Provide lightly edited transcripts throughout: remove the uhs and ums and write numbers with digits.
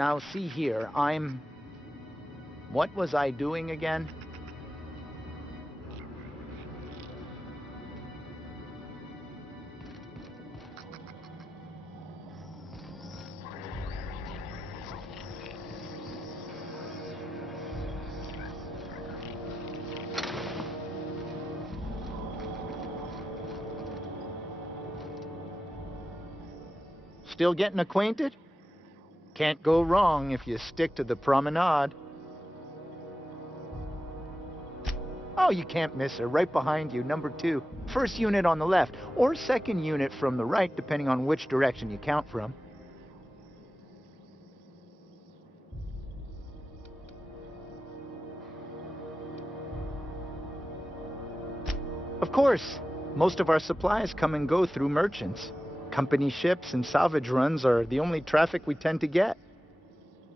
Now, see here, What was I doing again? Still getting acquainted? Can't go wrong if you stick to the promenade. Oh, you can't miss her. Right behind you, number 2. First unit on the left, or second unit from the right, depending on which direction you count from. Of course, most of our supplies come and go through merchants. Company ships and salvage runs are the only traffic we tend to get.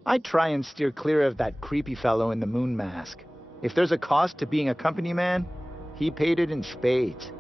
I try and steer clear of that creepy fellow in the moon mask. If there's a cost to being a company man, he paid it in spades.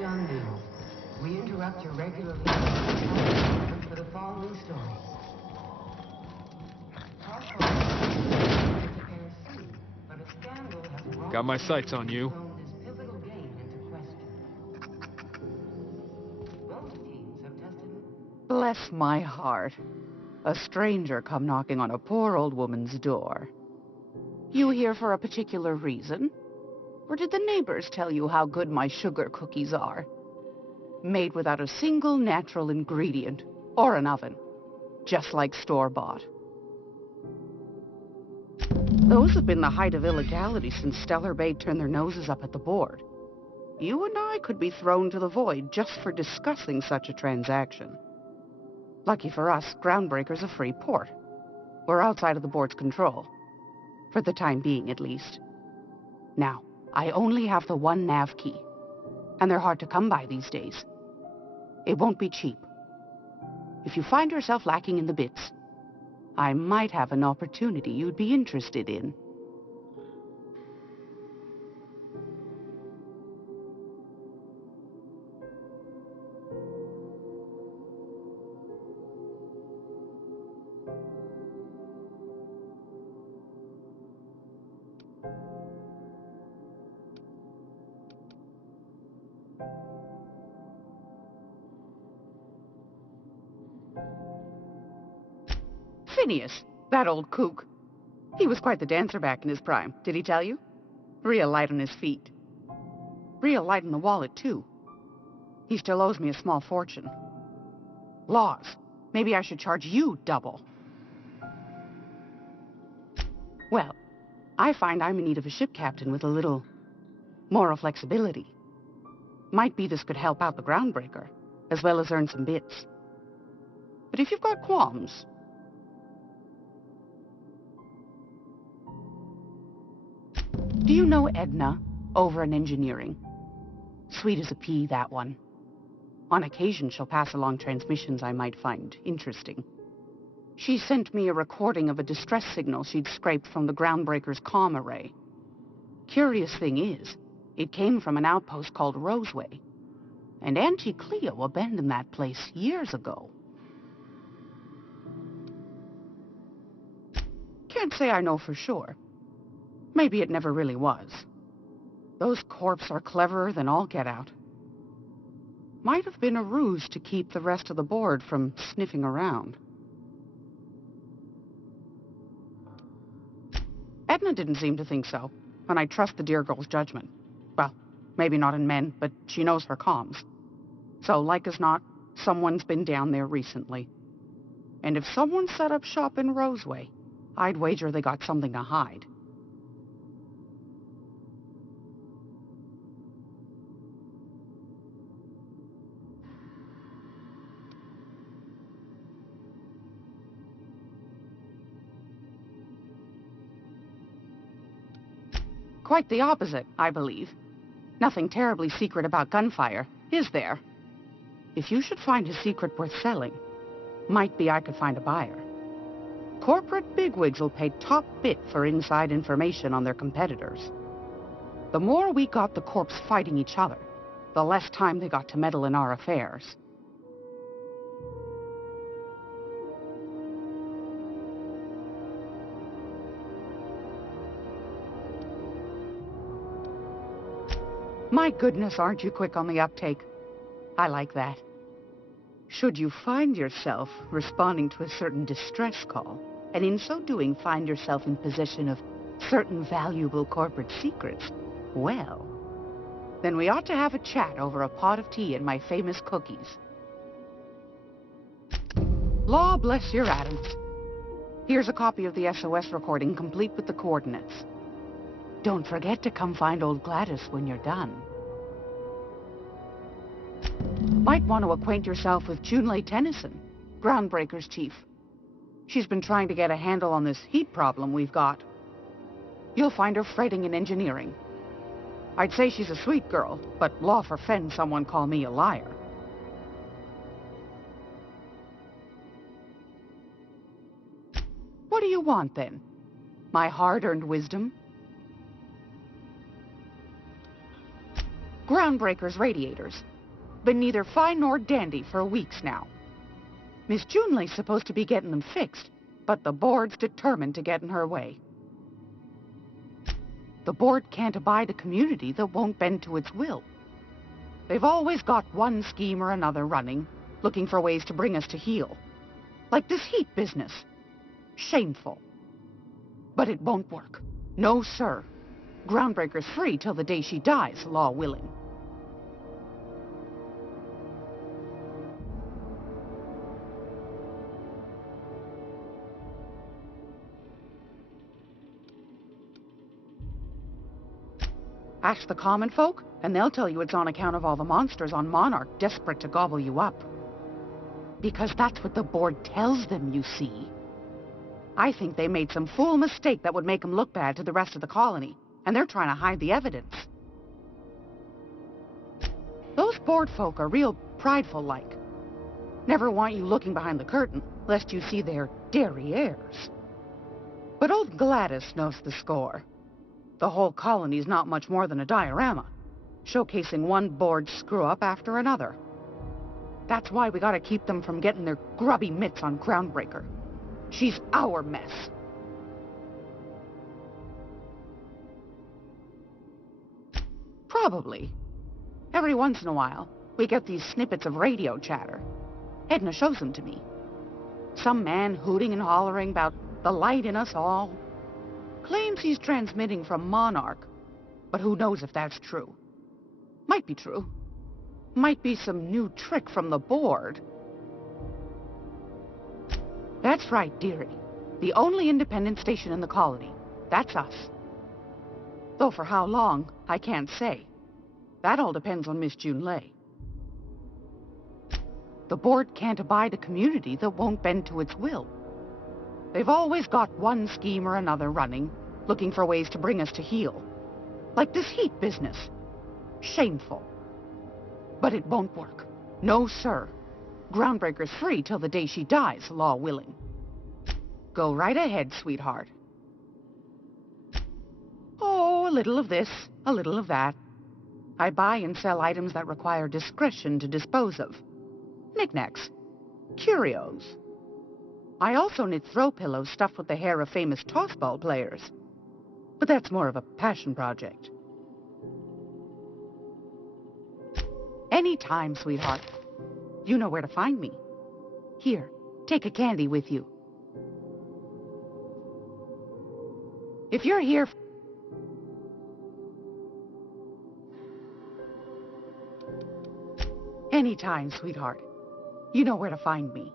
News. We interrupt your regularly scheduled for the following story. Got my sights on you. Bless my heart. A stranger come knocking on a poor old woman's door. You here for a particular reason? Or did the neighbors tell you how good my sugar cookies are? Made without a single natural ingredient, or an oven. Just like store-bought. Those have been the height of illegality since Stellar Bay turned their noses up at the board. You and I could be thrown to the void just for discussing such a transaction. Lucky for us, Groundbreaker's a free port. We're outside of the board's control. For the time being, at least. Now, I only have the one nav key. And they're hard to come by these days. It won't be cheap. If you find yourself lacking in the bits, I might have an opportunity you'd be interested in. Phineas, that old kook. He was quite the dancer back in his prime, did he tell you? Real light on his feet. Real light on the wallet, too. He still owes me a small fortune. Laws. Maybe I should charge you double. Well, I find I'm in need of a ship captain with a little moral flexibility. Might be this could help out the Groundbreaker, as well as earn some bits. But if you've got qualms... Do you know Edna, over in engineering? Sweet as a pea, that one. On occasion, she'll pass along transmissions I might find interesting. She sent me a recording of a distress signal she'd scraped from the Groundbreaker's comm array. Curious thing is, it came from an outpost called Roseway. And Auntie Cleo abandoned that place years ago. Can't say I know for sure. Maybe it never really was. Those corps are cleverer than all get out. Might have been a ruse to keep the rest of the board from sniffing around. Edna didn't seem to think so, and I trust the dear girl's judgment. Well, maybe not in men, but she knows her comms. So, like as not, someone's been down there recently. And if someone set up shop in Roseway, I'd wager they got something to hide. Quite the opposite, I believe. Nothing terribly secret about gunfire, is there? If you should find a secret worth selling, might be I could find a buyer. Corporate bigwigs will pay top bit for inside information on their competitors. The more we got the corps fighting each other, the less time they got to meddle in our affairs. My goodness, aren't you quick on the uptake? I like that. Should you find yourself responding to a certain distress call, and in so doing find yourself in possession of certain valuable corporate secrets, well, then we ought to have a chat over a pot of tea and my famous cookies. Law bless your atoms. Here's a copy of the SOS recording, complete with the coordinates. Don't forget to come find old Gladys when you're done. Might want to acquaint yourself with Junlei Tennyson, Groundbreaker's chief. She's been trying to get a handle on this heat problem we've got. You'll find her fretting in engineering. I'd say she's a sweet girl, but law forfend someone call me a liar. What do you want, then? My hard-earned wisdom? Groundbreaker's radiators. Been neither fine nor dandy for weeks now. Miss Junlei's supposed to be getting them fixed, but the board's determined to get in her way. The board can't abide a community that won't bend to its will. They've always got one scheme or another running, looking for ways to bring us to heel. Like this heat business. Shameful. But it won't work. No, sir. Groundbreaker's free till the day she dies, law willing. Ask the common folk, and they'll tell you it's on account of all the monsters on Monarch desperate to gobble you up. Because that's what the board tells them, you see. I think they made some fool mistake that would make them look bad to the rest of the colony, and they're trying to hide the evidence. Those board folk are real prideful-like. Never want you looking behind the curtain, lest you see their derrieres. But old Gladys knows the score. The whole colony's not much more than a diorama, showcasing one board screw-up after another. That's why we gotta keep them from getting their grubby mitts on Groundbreaker. She's our mess. Probably. Every once in a while, we get these snippets of radio chatter. Edna shows them to me. Some man hooting and hollering about the light in us all. Claims he's transmitting from Monarch, but who knows if that's true. Might be true. Might be some new trick from the board. That's right, dearie. The only independent station in the colony. That's us. Though for how long, I can't say. That all depends on Miss Junlei. The board can't abide a community that won't bend to its will. They've always got one scheme or another running, looking for ways to bring us to heel. Like this heat business. Shameful. But it won't work. No, sir. Groundbreaker's free till the day she dies, law willing. Go right ahead, sweetheart. Oh, a little of this, a little of that. I buy and sell items that require discretion to dispose of. Knickknacks. Curios. I also knit throw pillows stuffed with the hair of famous tossball players. But that's more of a passion project. Anytime, sweetheart. You know where to find me. Here, take a candy with you. If you're here... Anytime, sweetheart. You know where to find me.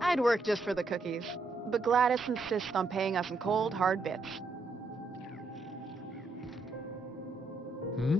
I'd work just for the cookies, but Gladys insists on paying us in cold, hard bits. Hmm?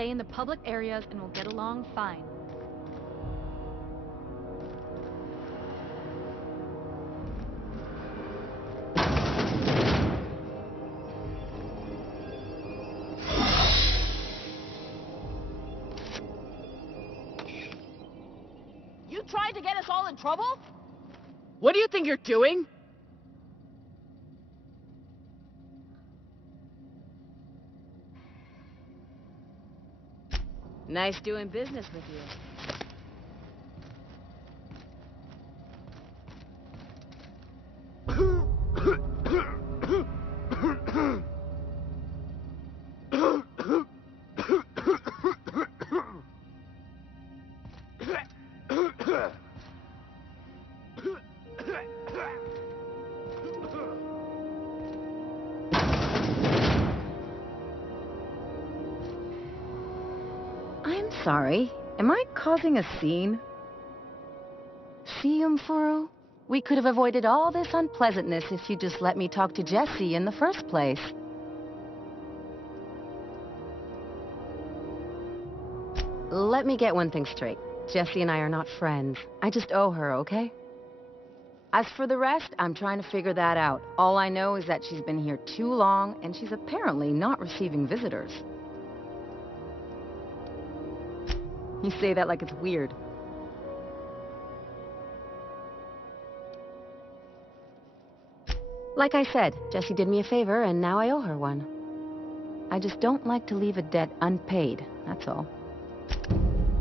stay in the public areas and we'll get along fine. You tried to get us all in trouble? What do you think you're doing? Nice doing business with you. I'm sorry. Am I causing a scene? See, Furu? We could have avoided all this unpleasantness if you just let me talk to Jesse in the first place. Let me get one thing straight. Jesse and I are not friends. I just owe her, okay? As for the rest, I'm trying to figure that out. All I know is that she's been here too long, and she's apparently not receiving visitors. You say that like it's weird. Like I said, Jessie did me a favor, and now I owe her one. I just don't like to leave a debt unpaid, that's all.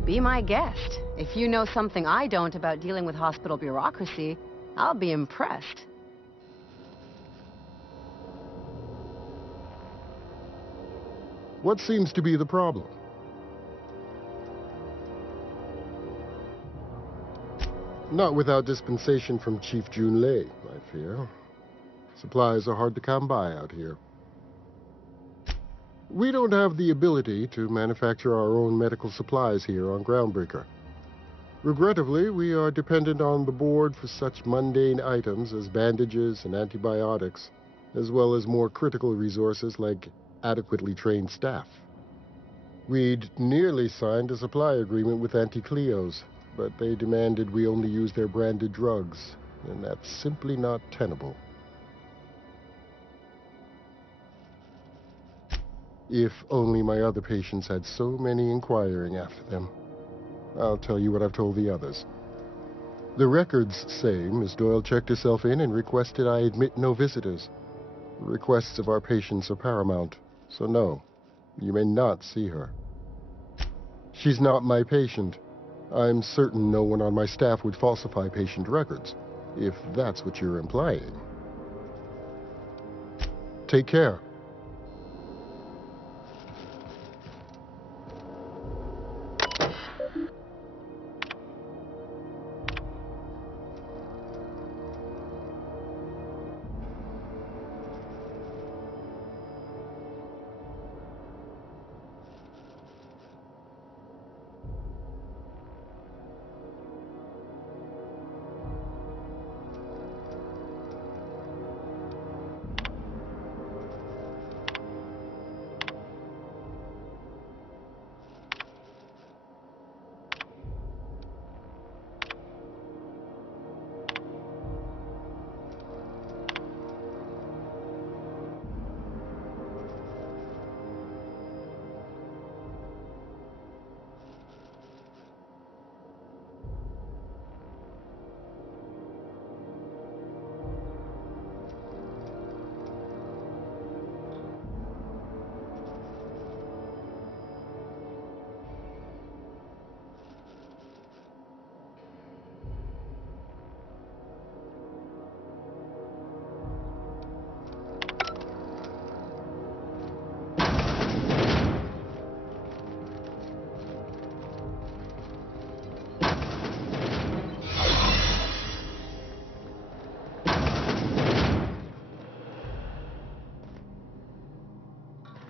Be my guest. If you know something I don't about dealing with hospital bureaucracy, I'll be impressed. What seems to be the problem? Not without dispensation from Chief Junlei, I fear. Supplies are hard to come by out here. We don't have the ability to manufacture our own medical supplies here on Groundbreaker. Regrettably, we are dependent on the board for such mundane items as bandages and antibiotics, as well as more critical resources like adequately trained staff. We'd nearly signed a supply agreement with Anti-Cleos, but they demanded we only use their branded drugs, and that's simply not tenable. If only my other patients had so many inquiring after them. I'll tell you what I've told the others. The records say Miss Doyle checked herself in and requested I admit no visitors. The requests of our patients are paramount, so no, you may not see her. She's not my patient. I'm certain no one on my staff would falsify patient records, if that's what you're implying. Take care.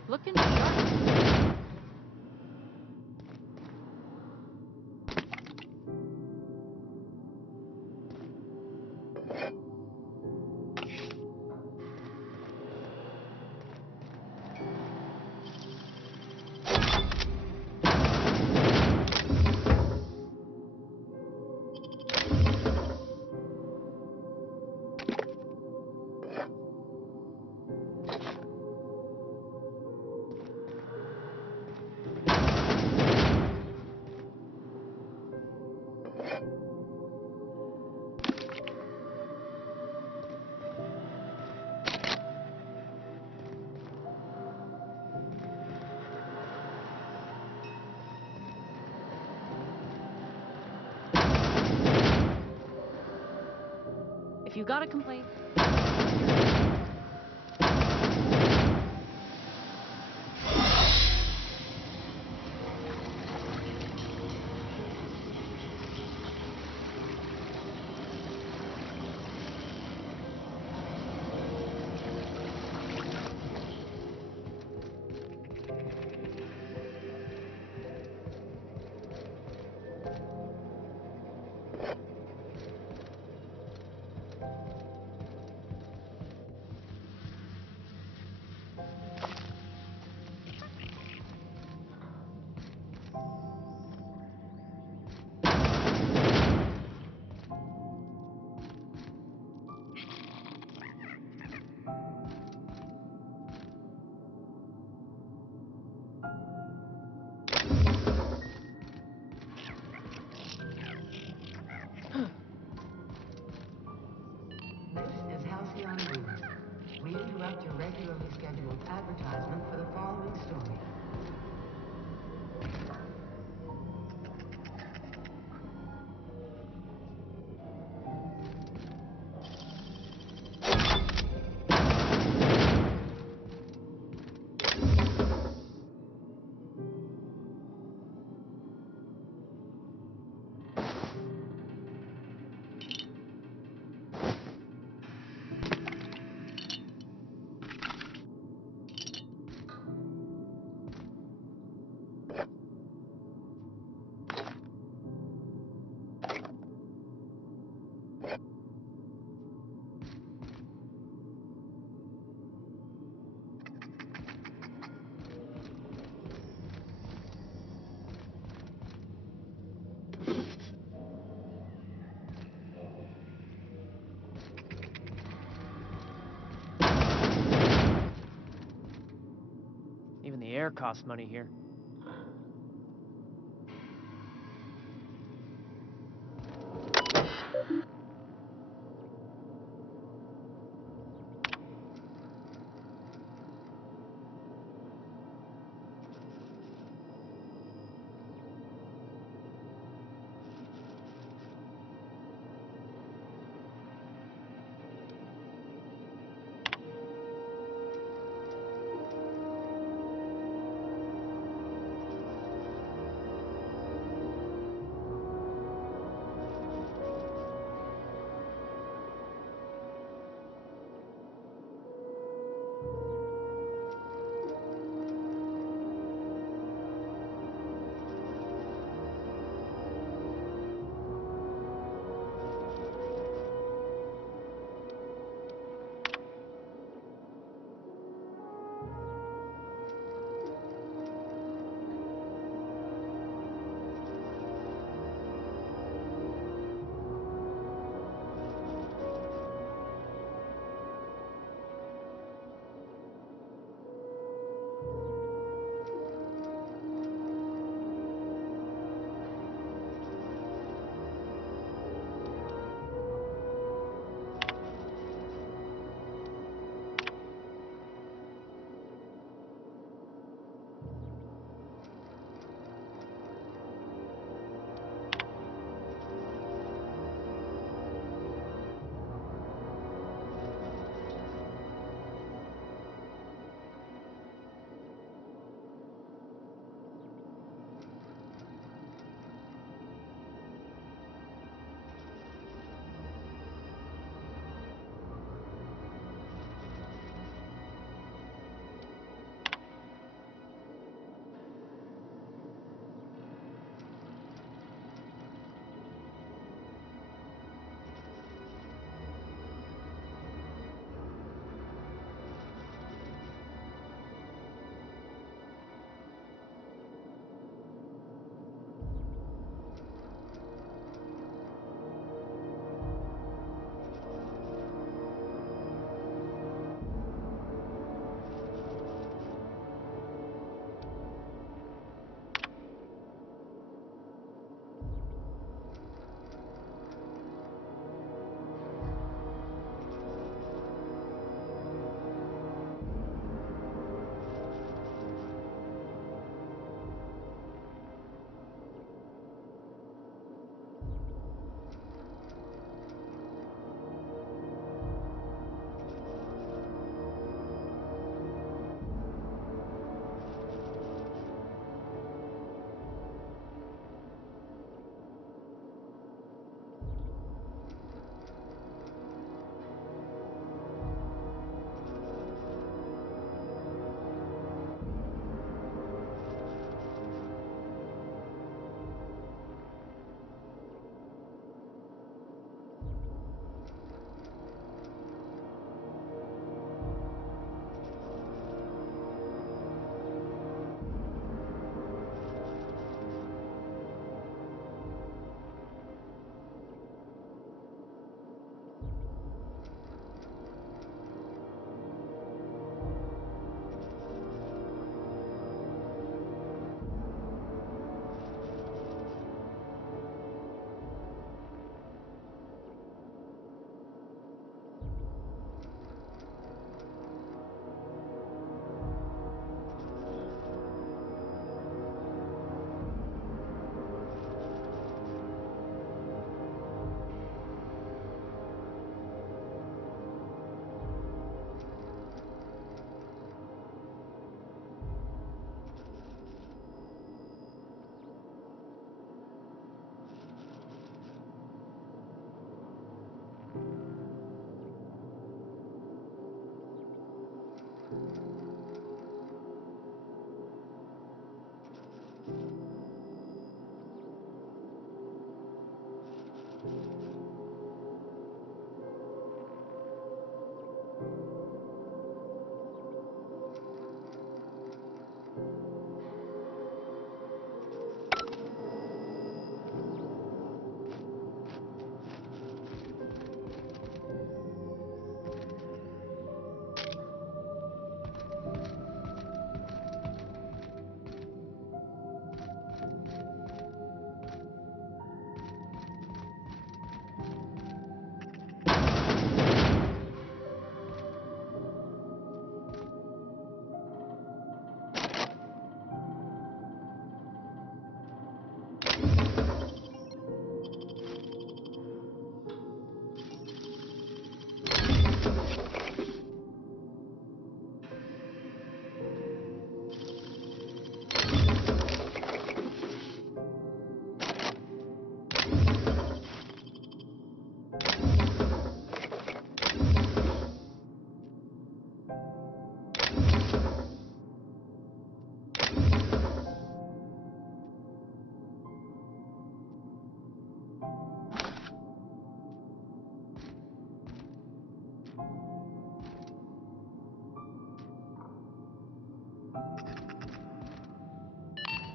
Looking sharp. If you got a complaint, This is Halcyon News. We interrupt your regularly scheduled advertisement for the following story. Even the air costs money here.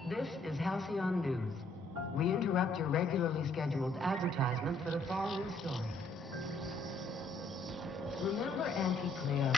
This is Halcyon News. We interrupt your regularly scheduled advertisement for the following story. Remember Auntie Cleo?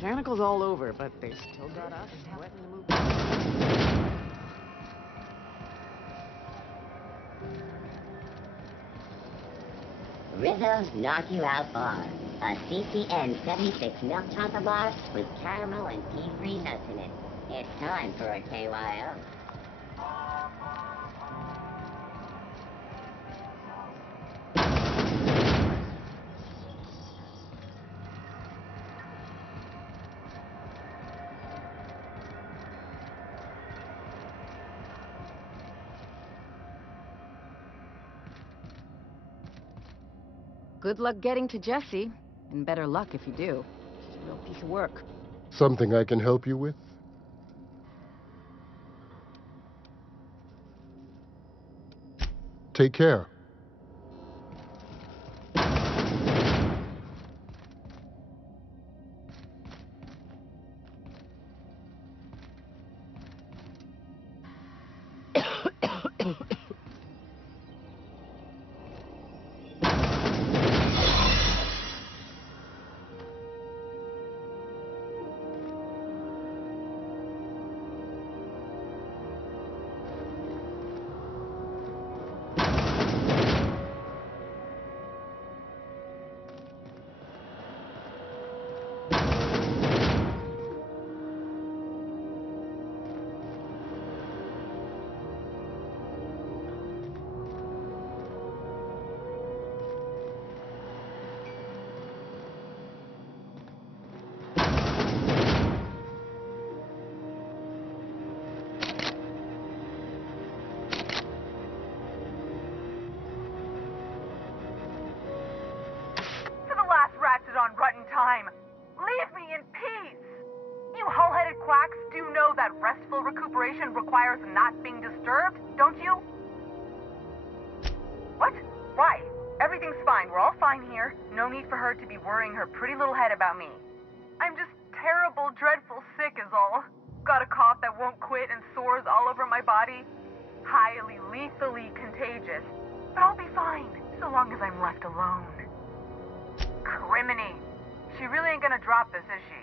Mechanical's all over, but they still got us sweating to move on. Rizzo's Knock You Out Bar. A CCN 76 milk chocolate bar with caramel and pea-free nuts in it. It's time for a KYO. Good luck getting to Jesse, and better luck if you do. She's a real piece of work. Something I can help you with? Take care. Leave me in peace! You hull-headed quacks do know that restful recuperation requires not being disturbed, don't you? What? Why? Everything's fine. We're all fine here. No need for her to be worrying her pretty little head about me. I'm just terrible, dreadful sick is all. Got a cough that won't quit and sores all over my body. Highly, lethally contagious. But I'll be fine, so long as I'm left alone. Criminy. She really ain't gonna drop this, is she?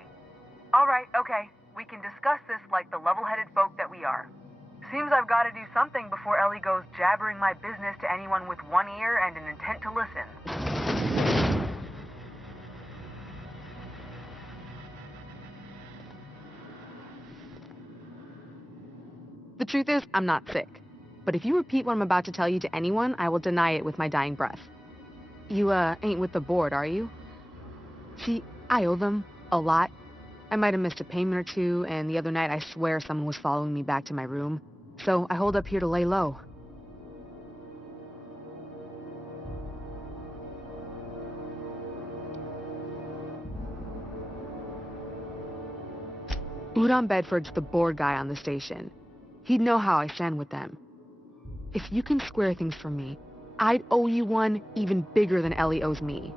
Alright, okay. We can discuss this like the level-headed folk that we are. Seems I've got to do something before Ellie goes jabbering my business to anyone with one ear and an intent to listen. The truth is, I'm not sick. But if you repeat what I'm about to tell you to anyone, I will deny it with my dying breath. You, ain't with the board, are you? See, I owe them a lot. I might have missed a payment or two, and the other night I swear someone was following me back to my room. So I hold up here to lay low. Udon Bedford's the board guy on the station. He'd know how I stand with them. If you can square things for me, I'd owe you one even bigger than Ellie owes me.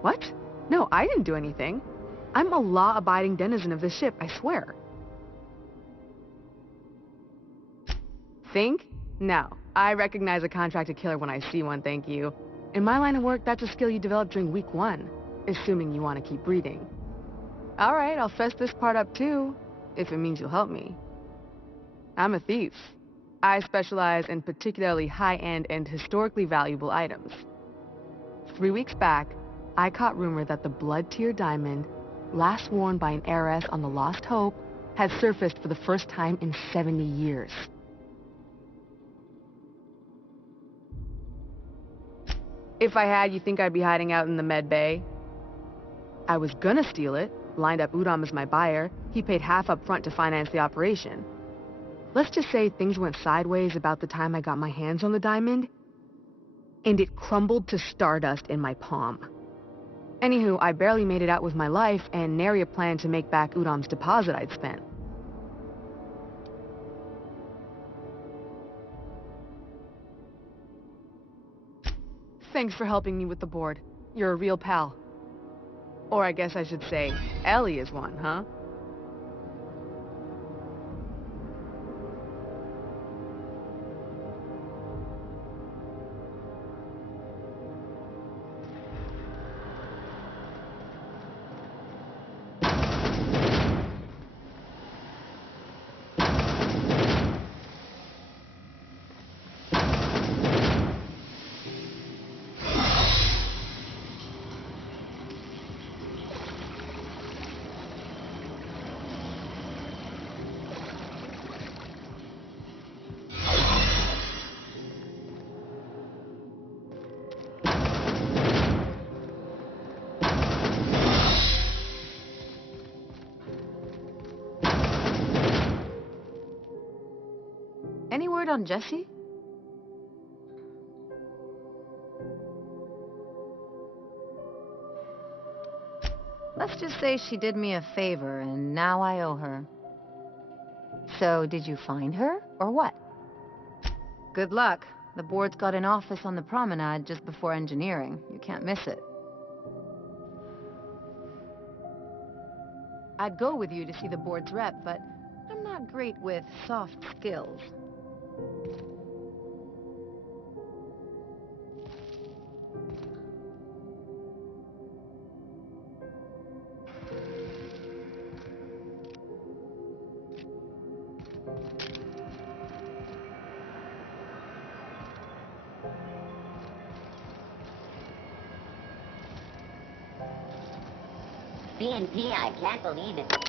What? No, I didn't do anything. I'm a law-abiding denizen of this ship, I swear. Think? No. I recognize a contracted killer when I see one, thank you. In my line of work, that's a skill you develop during week 1, assuming you want to keep breathing. Alright, I'll fess this part up too, if it means you'll help me. I'm a thief. I specialize in particularly high-end and historically valuable items. 3 weeks back, I caught rumor that the blood-tier diamond, last worn by an heiress on the Lost Hope, had surfaced for the first time in 70 years. If I had, you think I'd be hiding out in the med bay? I was gonna steal it, lined up Udom as my buyer. He paid half up front to finance the operation. Let's just say things went sideways about the time I got my hands on the diamond, and it crumbled to stardust in my palm. Anywho, I barely made it out with my life, and nary a plan to make back Udom's deposit I'd spent. Thanks for helping me with the board. You're a real pal. Or I guess I should say, Ellie is one, huh? Any word on Jessie? Let's just say she did me a favor, and now I owe her. So, did you find her, or what? Good luck. The board's got an office on the promenade just before engineering. You can't miss it. I'd go with you to see the board's rep, but I'm not great with soft skills. CNP, I can't believe it.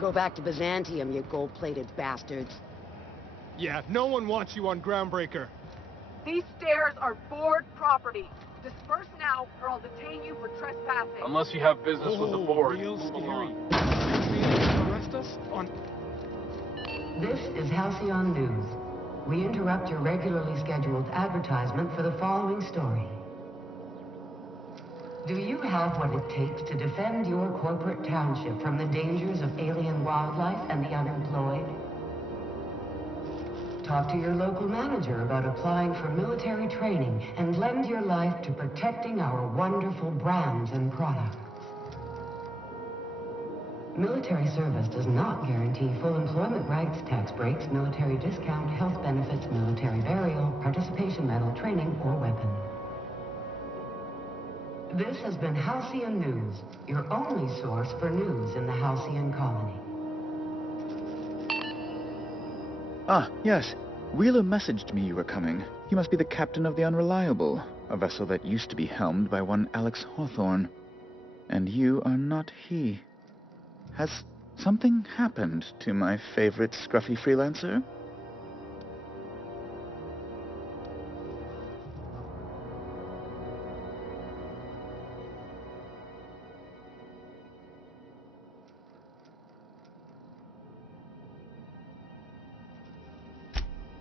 Go back to Byzantium, you gold-plated bastards. Yeah, no one wants you on Groundbreaker. These stairs are board property. Disperse now, or I'll detain you for trespassing. Unless you have business with the board. Real Move scary. along. Arrest us on... This is Halcyon News. We interrupt your regularly scheduled advertisement for the following story. Do you have what it takes to defend your corporate township from the dangers of alien wildlife and the unemployed? Talk to your local manager about applying for military training and lend your life to protecting our wonderful brands and products. Military service does not guarantee full employment rights, tax breaks, military discount, health benefits, military burial, participation medal, training, or weapon. This has been Halcyon News, your only source for news in the Halcyon colony. Ah, yes. Wheeler messaged me you were coming. He must be the captain of the Unreliable, a vessel that used to be helmed by one Alex Hawthorne. And you are not he. Has something happened to my favorite scruffy freelancer?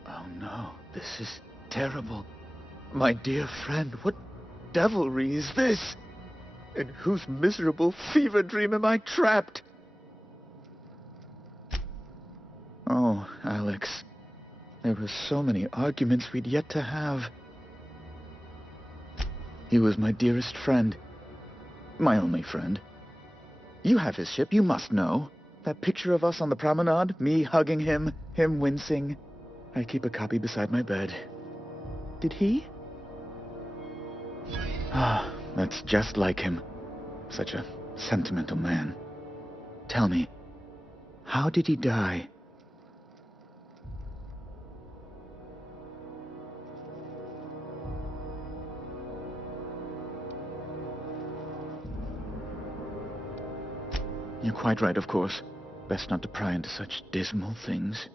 Oh no, this is terrible. My dear friend, what devilry is this? In whose miserable fever dream am I trapped? Oh, Alex. There were so many arguments we'd yet to have. He was my dearest friend. My only friend. You have his ship, you must know. That picture of us on the promenade, me hugging him, him wincing. I keep a copy beside my bed. Did he? Ah, that's just like him. Such a sentimental man. Tell me, how did he die? You're quite right, of course. Best not to pry into such dismal things.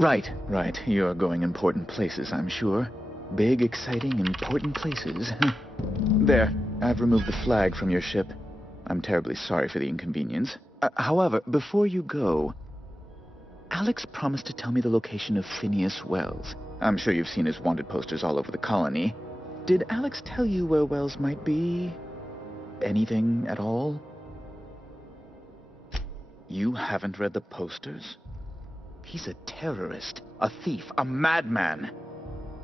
Right. You're going important places, I'm sure. Big, exciting, important places. There, I've removed the flag from your ship. I'm terribly sorry for the inconvenience. However, before you go, Alex promised to tell me the location of Phineas Wells. I'm sure you've seen his wanted posters all over the colony. Did Alex tell you where Wells might be? Anything at all? You haven't read the posters? He's a terrorist, a thief, a madman.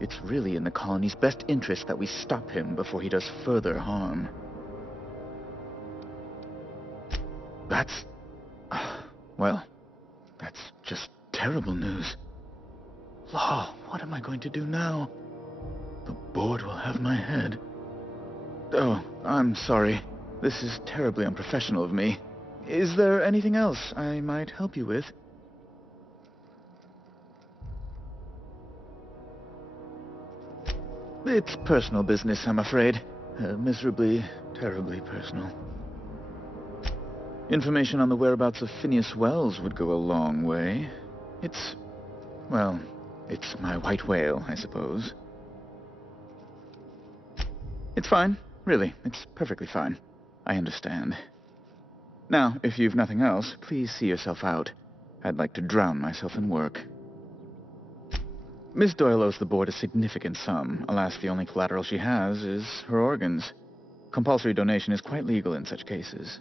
It's really in the colony's best interest that we stop him before he does further harm. That's... well, that's just terrible news. Law, what am I going to do now? The board will have my head. Oh, I'm sorry. This is terribly unprofessional of me. Is there anything else I might help you with? It's personal business, I'm afraid. Miserably, terribly personal. Information on the whereabouts of Phineas Wells would go a long way. It's... well, it's my white whale, I suppose. It's fine. Really, it's perfectly fine. I understand. Now, if you've nothing else, please see yourself out. I'd like to drown myself in work. Miss Doyle owes the board a significant sum. Alas, the only collateral she has is her organs. Compulsory donation is quite legal in such cases.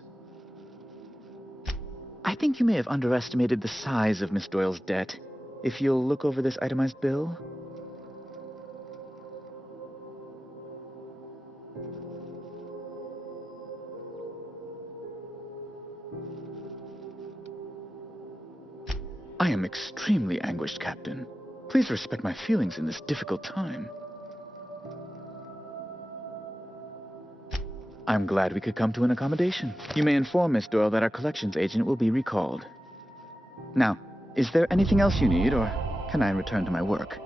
I think you may have underestimated the size of Miss Doyle's debt. If you'll look over this itemized bill... I am extremely anguished, Captain. Please respect my feelings in this difficult time. I'm glad we could come to an accommodation. You may inform Miss Doyle that our collections agent will be recalled. Now, is there anything else you need, or can I return to my work?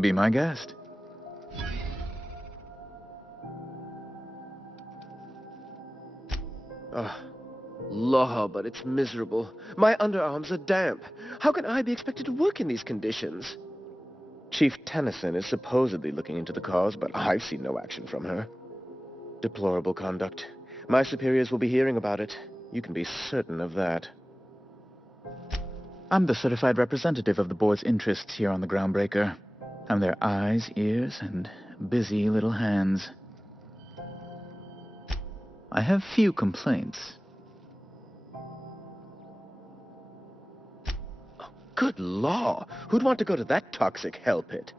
Be my guest. Law, but it's miserable. My underarms are damp. How can I be expected to work in these conditions? Chief Tennyson is supposedly looking into the cause, but I've seen no action from her. Deplorable conduct. My superiors will be hearing about it. You can be certain of that. I'm the certified representative of the board's interests here on the Groundbreaker. I'm their eyes, ears, and busy little hands. I have few complaints. Good law! Who'd want to go to that toxic hell pit?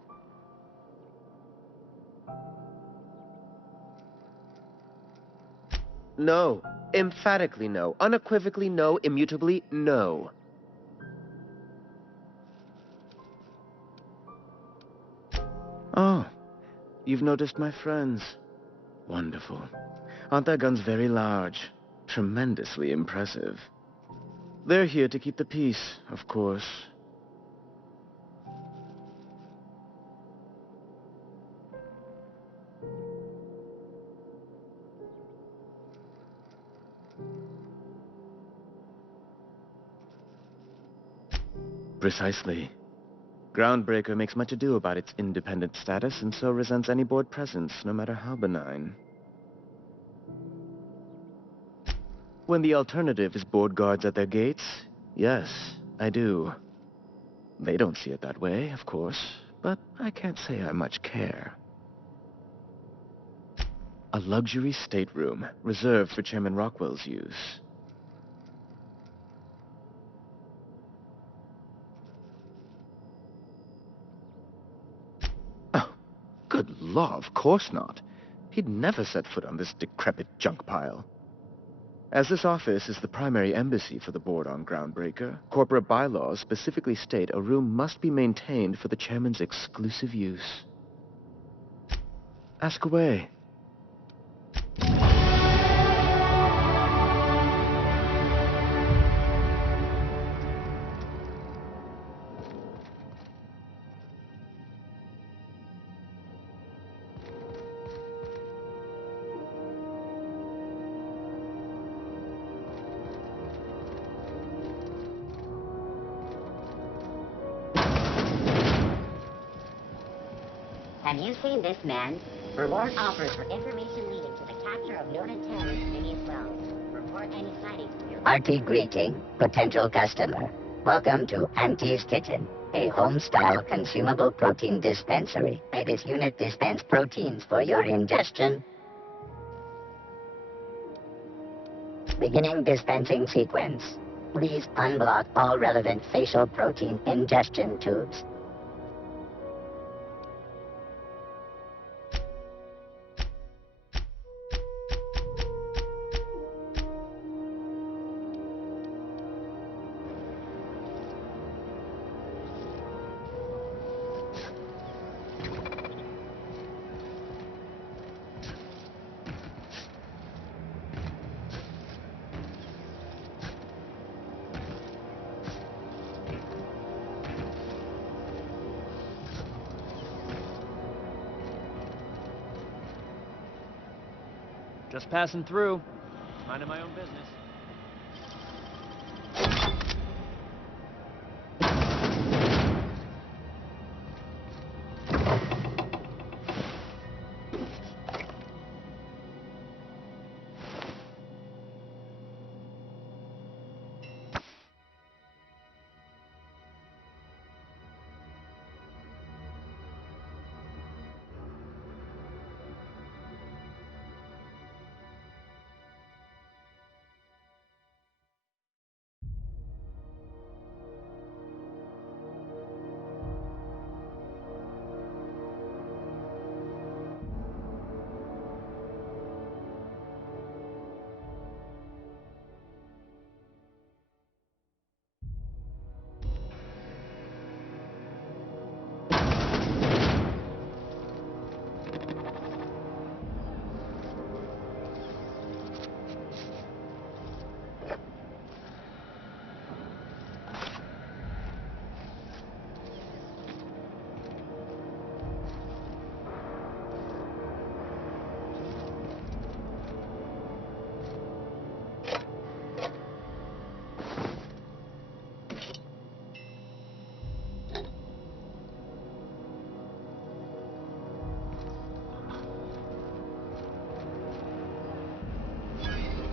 No. Emphatically no. Unequivocally no. Immutably no. Oh, you've noticed my friends. Wonderful. Aren't their guns very large? Tremendously impressive. They're here to keep the peace, of course. Precisely. Groundbreaker makes much ado about its independent status and so resents any board presence, no matter how benign. When the alternative is board guards at their gates, yes, I do. They don't see it that way, of course, but I can't say I much care. A luxury stateroom, reserved for Chairman Rockwell's use. Oh, good law, of course not. He'd never set foot on this decrepit junk pile. As this office is the primary embassy for the board on Groundbreaker, corporate bylaws specifically state a room must be maintained for the chairman's exclusive use. Ask away. Have you seen this man? Reward offers for information leading to the capture of noted terrorist Phineas Wells. Report any sightings from your... Hearty greeting, potential customer. Welcome to Auntie's Kitchen, a home-style consumable protein dispensary. May this unit dispense proteins for your ingestion. Beginning dispensing sequence. Please unblock all relevant facial protein ingestion tubes. Just passing through. Minding my own business.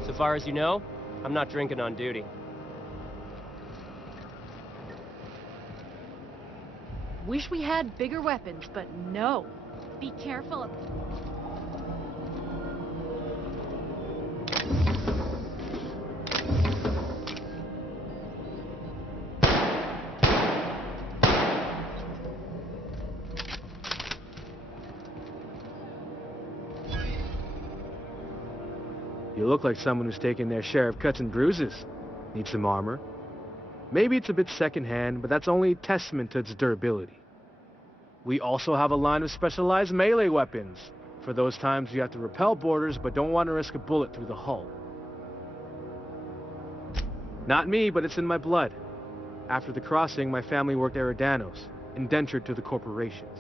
So far as you know, I'm not drinking on duty. Wish we had bigger weapons, but no. Be careful of... You look like someone who's taken their share of cuts and bruises. Need some armor? Maybe it's a bit secondhand, but that's only a testament to its durability. We also have a line of specialized melee weapons, for those times you have to repel boarders but don't want to risk a bullet through the hull. Not me, but it's in my blood. After the crossing, my family worked Eridanos, indentured to the corporations.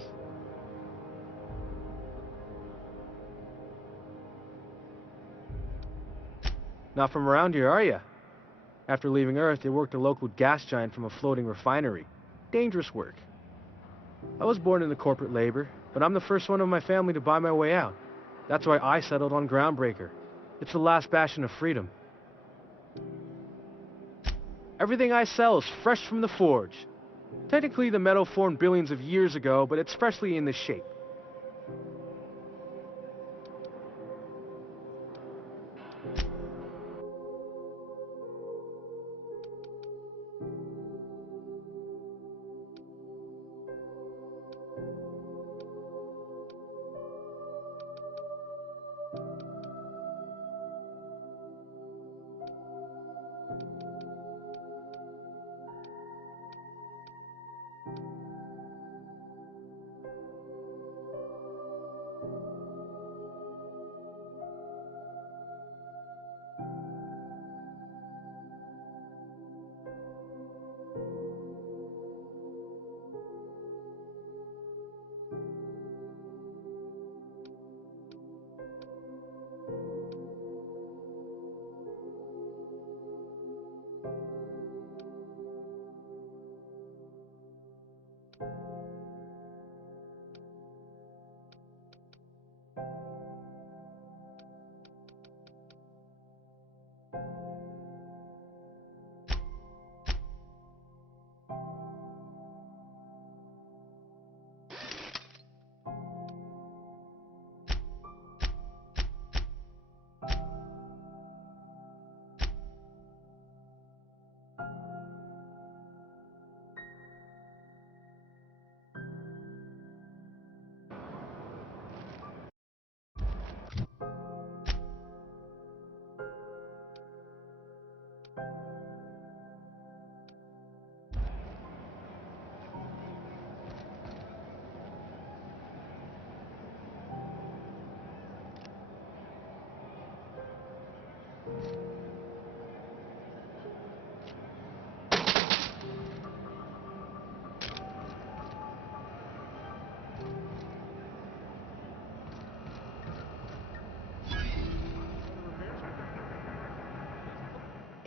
Not from around here, are you? After leaving Earth, they worked a local gas giant from a floating refinery. Dangerous work. I was born into corporate labor, but I'm the first one of my family to buy my way out. That's why I settled on Groundbreaker. It's the last bastion of freedom. Everything I sell is fresh from the forge. Technically, the metal formed billions of years ago, but it's freshly in this shape.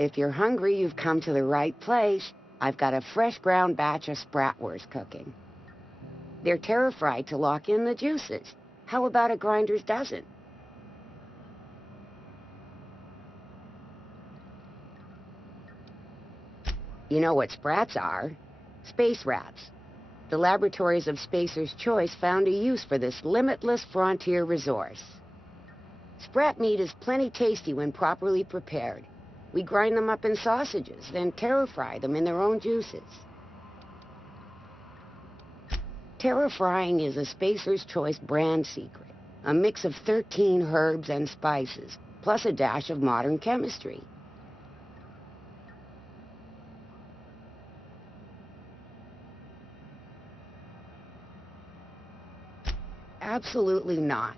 If you're hungry, you've come to the right place. I've got a fresh ground batch of spratwurst cooking. They're terra-fried to lock in the juices. How about a grinder's dozen? You know what sprats are? Space rats. The laboratories of Spacer's Choice found a use for this limitless frontier resource. Sprat meat is plenty tasty when properly prepared. We grind them up in sausages, then terra-fry them in their own juices. Terra-frying is a Spacer's Choice brand secret. A mix of 13 herbs and spices, plus a dash of modern chemistry. Absolutely not.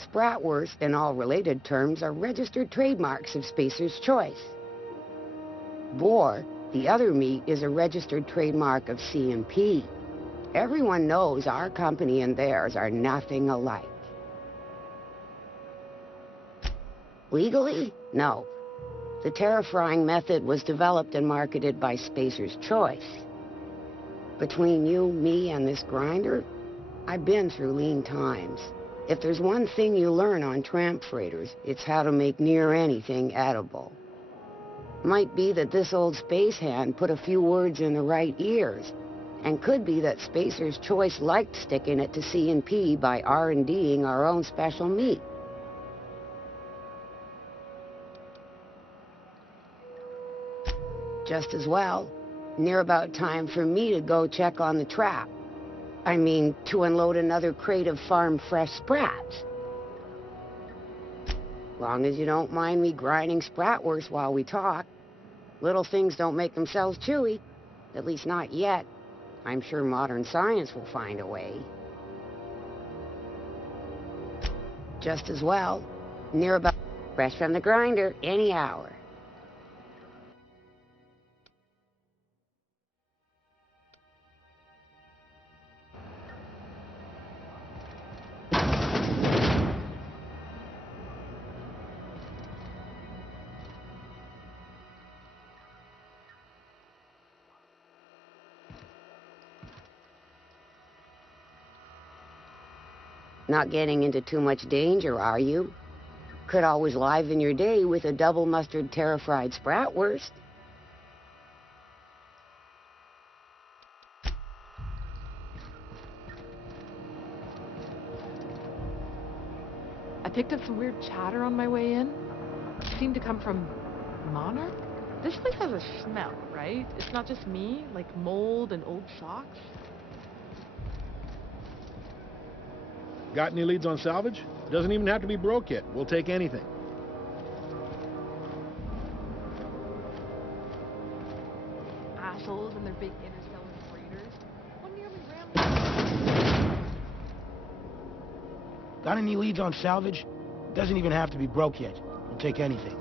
Spratwurst and all related terms are registered trademarks of Spacer's Choice. Boar, the other meat, is a registered trademark of C&P. Everyone knows our company and theirs are nothing alike. Legally? No. The terra-frying method was developed and marketed by Spacer's Choice. Between you, me, and this grinder, I've been through lean times. If there's one thing you learn on tramp freighters, it's how to make near anything edible. Might be that this old space hand put a few words in the right ears, and could be that Spacer's Choice liked sticking it to C&P by R&D'ing our own special meat. Just as well, near about time for me to go check on the trap. I mean, to unload another crate of farm-fresh sprats. Long as you don't mind me grinding spratwurst while we talk. Little things don't make themselves chewy. At least not yet. I'm sure modern science will find a way. Just as well. Near about fresh from the grinder, any hour. Not getting into too much danger, are you? Could always liven your day with a double mustard terra-fried spratwurst. I picked up some weird chatter on my way in. It seemed to come from Monarch? This place has a smell, right? It's not just me, like mold and old socks. Got any leads on salvage? Doesn't even have to be broke yet. We'll take anything. Assholes and their big interstellar freighters. One nearly rammed. Got any leads on salvage? Doesn't even have to be broke yet. We'll take anything.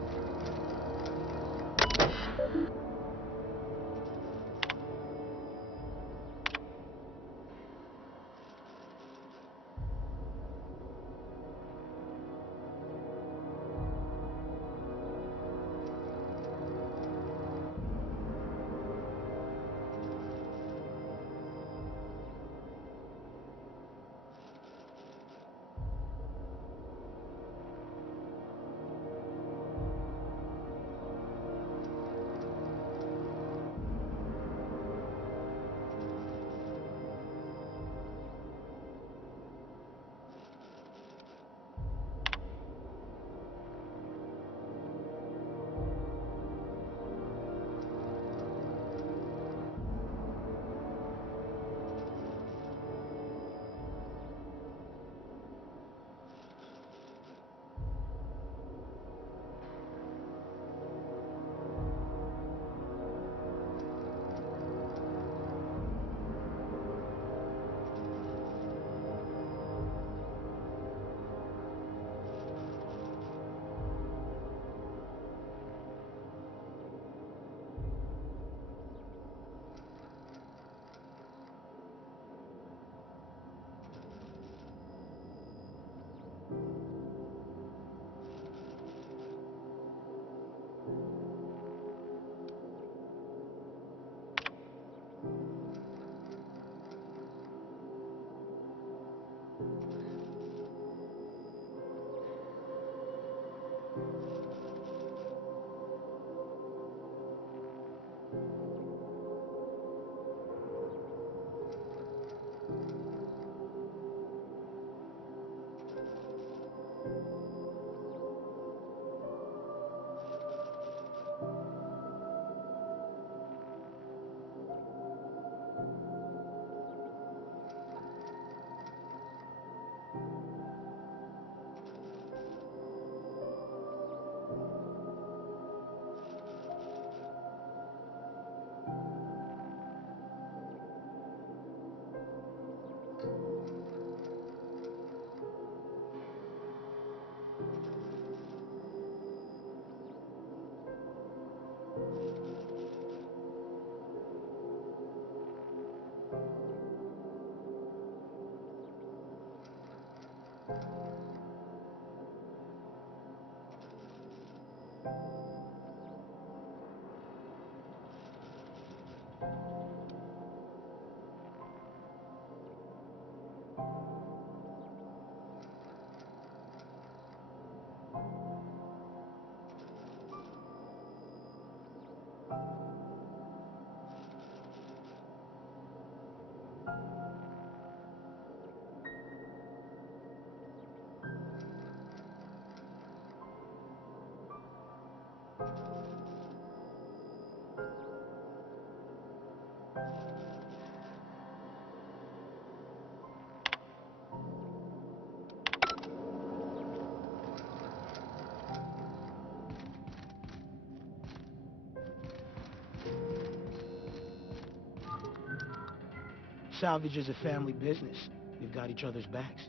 Salvage is a family business. We've got each other's backs.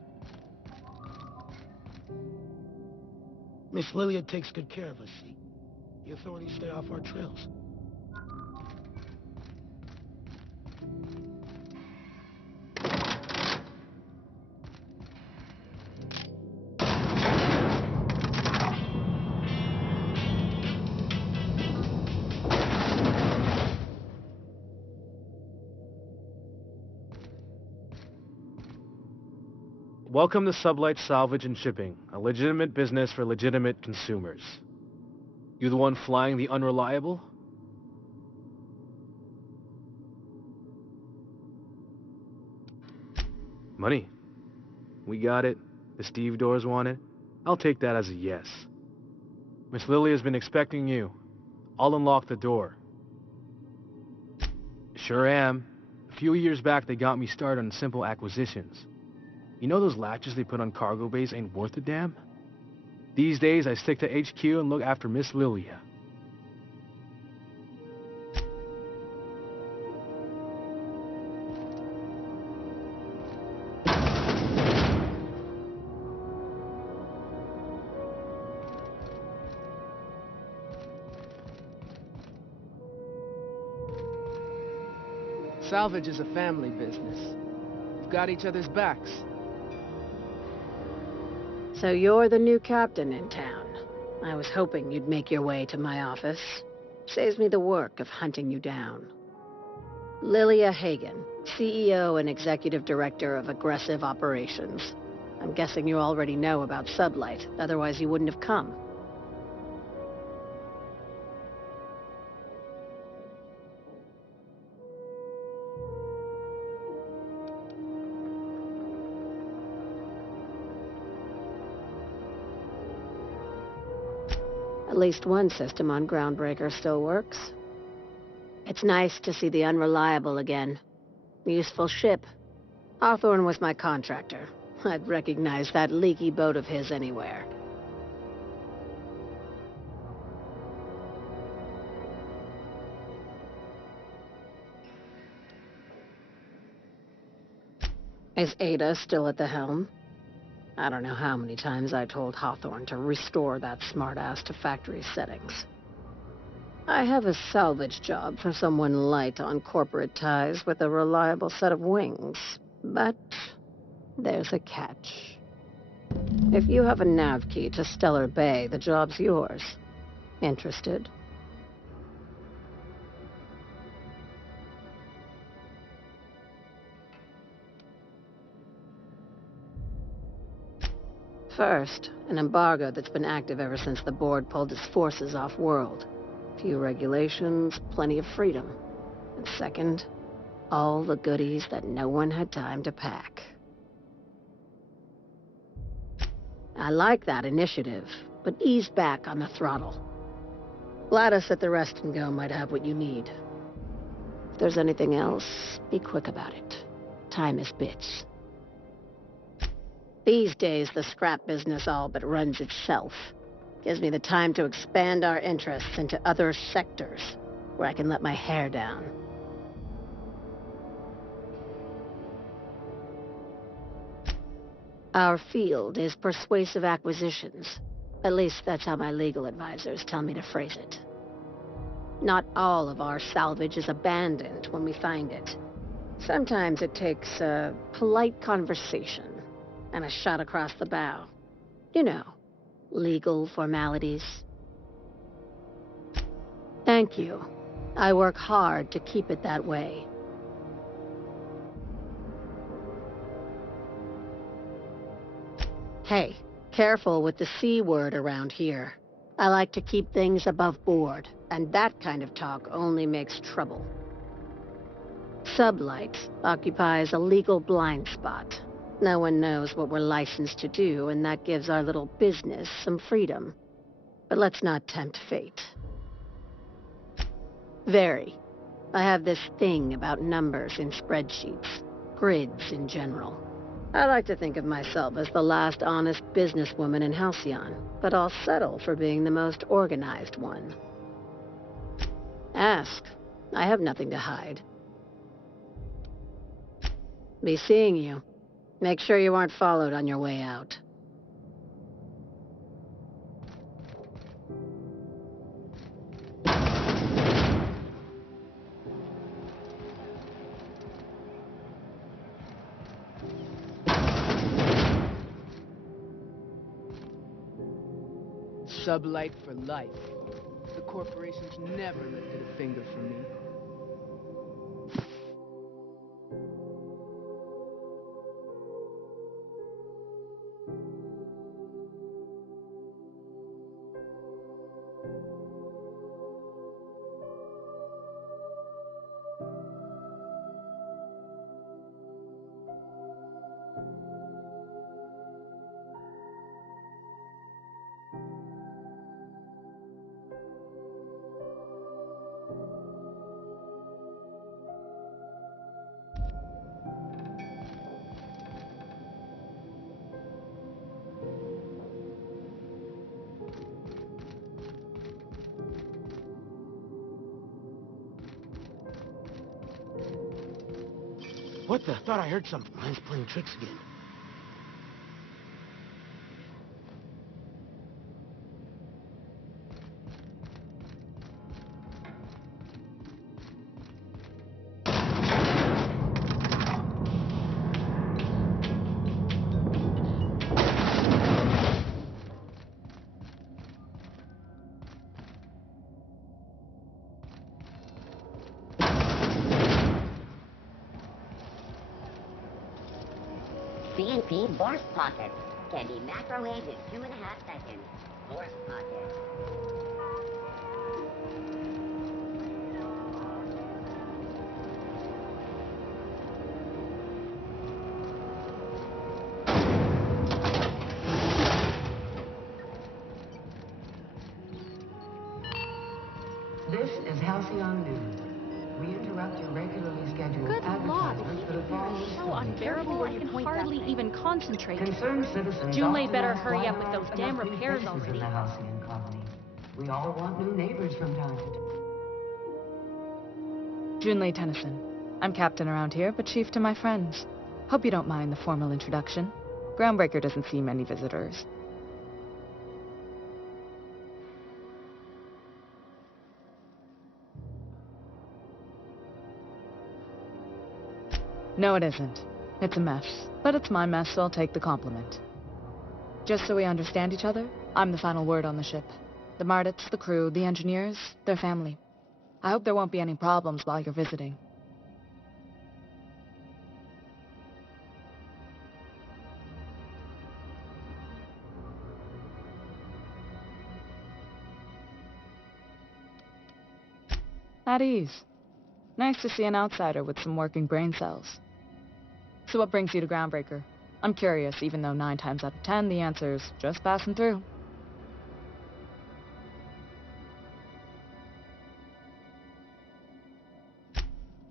Miss Lilia takes good care of us, see? The authorities stay off our trails. Welcome to Sublight Salvage and Shipping, a legitimate business for legitimate consumers. You the one flying the unreliable? Money. We got it. The Steve Doors want it. I'll take that as a yes. Miss Lily has been expecting you. I'll unlock the door. Sure am. A few years back they got me started on simple acquisitions. You know those latches they put on cargo bays ain't worth a damn? These days, I stick to HQ and look after Miss Lilia. Salvage is a family business. We've got each other's backs. So you're the new captain in town. I was hoping you'd make your way to my office. Saves me the work of hunting you down. Lilia Hagen, CEO and Executive Director of Aggressive Operations. I'm guessing you already know about Sublight, otherwise you wouldn't have come. At least one system on Groundbreaker still works. It's nice to see the Unreliable again. Useful ship. Hawthorne was my contractor. I'd recognize that leaky boat of his anywhere. Is Ada still at the helm? I don't know how many times I told Hawthorne to restore that smartass to factory settings. I have a salvage job for someone light on corporate ties with a reliable set of wings. But there's a catch. If you have a nav key to Stellar Bay, the job's yours. Interested? First, an embargo that's been active ever since the board pulled its forces off-world. Few regulations, plenty of freedom. And second, all the goodies that no one had time to pack. I like that initiative, but ease back on the throttle. Gladys at the Rest and Go might have what you need. If there's anything else, be quick about it. Time is bits. These days, the scrap business all but runs itself. Gives me the time to expand our interests into other sectors, where I can let my hair down. Our field is persuasive acquisitions. At least that's how my legal advisors tell me to phrase it. Not all of our salvage is abandoned when we find it. Sometimes it takes a polite conversation. and a shot across the bow. You know, legal formalities. Thank you. I work hard to keep it that way. Hey, careful with the C word around here. I like to keep things above board, and that kind of talk only makes trouble. Sublight occupies a legal blind spot. No one knows what we're licensed to do, and that gives our little business some freedom. But let's not tempt fate. Very. I have this thing about numbers in spreadsheets, grids in general. I like to think of myself as the last honest businesswoman in Halcyon, but I'll settle for being the most organized one. Ask. I have nothing to hide. Be seeing you. Make sure you aren't followed on your way out. Sublight for life. The corporation's never lifted a finger for me. What the? Thought I heard something. Mine's playing tricks again. CNC Force Pocket. Can be macrowaved in 2.5 seconds. Force Pocket. This is Halcyon News. We interrupt your regularly scheduled Good lord, the advertisements heat for the in here following is so story. unbearable I can hardly even concentrate. Concerned citizens Junlei often better ask hurry why up with there those aren't damn enough new repairs faces already. in the Halcyon colony. We all want new neighbors from time to time. Junlei Tennyson. I'm captain around here, but chief to my friends. Hope you don't mind the formal introduction. Groundbreaker doesn't see many visitors. No, it isn't. It's a mess. But it's my mess, so I'll take the compliment. Just so we understand each other, I'm the final word on the ship. The Mardits, the crew, the engineers, their family. I hope there won't be any problems while you're visiting. At ease. Nice to see an outsider with some working brain cells. So what brings you to Groundbreaker? I'm curious, even though 9 times out of 10 the answer's just passing through.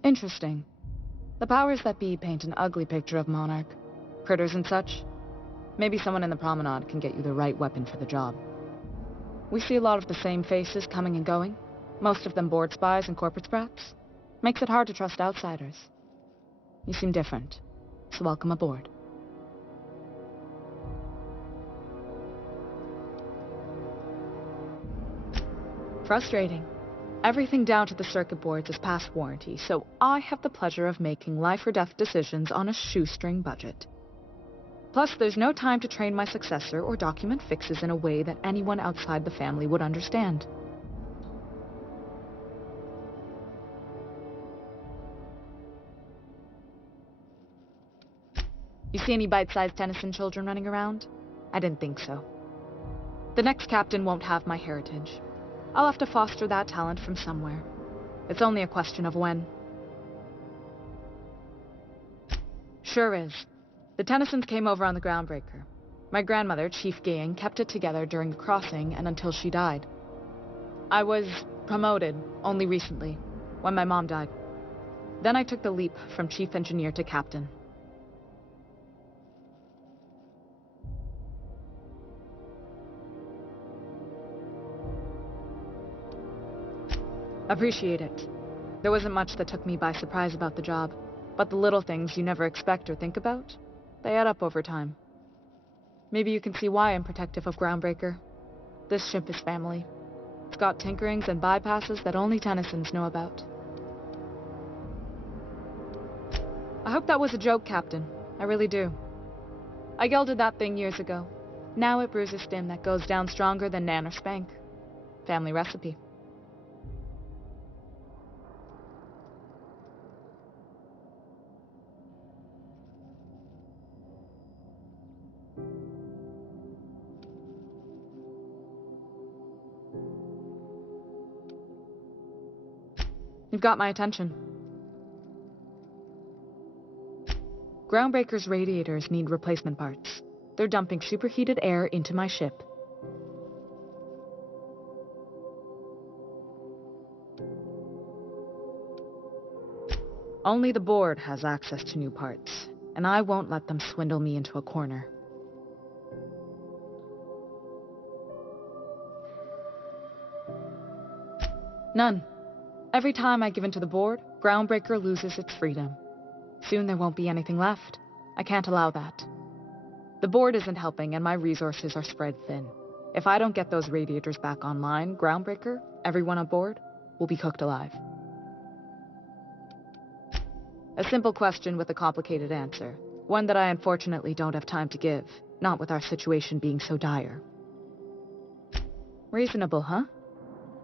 Interesting. The powers that be paint an ugly picture of Monarch. Critters and such. Maybe someone in the promenade can get you the right weapon for the job. We see a lot of the same faces coming and going. Most of them board spies and corporate sprats. Makes it hard to trust outsiders. You seem different, so welcome aboard. Frustrating. Everything down to the circuit boards is past warranty, so I have the pleasure of making life or death decisions on a shoestring budget. Plus, there's no time to train my successor or document fixes in a way that anyone outside the family would understand. You see any bite-sized Tennyson children running around? I didn't think so. The next captain won't have my heritage. I'll have to foster that talent from somewhere. It's only a question of when. Sure is. The Tennysons came over on the Groundbreaker. My grandmother, Chief Gang, kept it together during the crossing and until she died. I was promoted only recently, when my mom died. Then I took the leap from Chief Engineer to Captain. Appreciate it. There wasn't much that took me by surprise about the job, but the little things you never expect or think about, they add up over time. Maybe you can see why I'm protective of Groundbreaker. This ship is family. It's got tinkerings and bypasses that only Tennysons know about. I hope that was a joke, Captain. I really do. I gelded that thing years ago. Now it brews a stem that goes down stronger than Nan or Spank. Family recipe. You've got my attention. Groundbreaker's radiators need replacement parts. They're dumping superheated air into my ship. Only the board has access to new parts, and I won't let them swindle me into a corner. None. Every time I give in to the board, Groundbreaker loses its freedom. Soon there won't be anything left. I can't allow that. The board isn't helping and my resources are spread thin. If I don't get those radiators back online, Groundbreaker, everyone on board, will be cooked alive. A simple question with a complicated answer. One that I unfortunately don't have time to give, not with our situation being so dire. Reasonable, huh?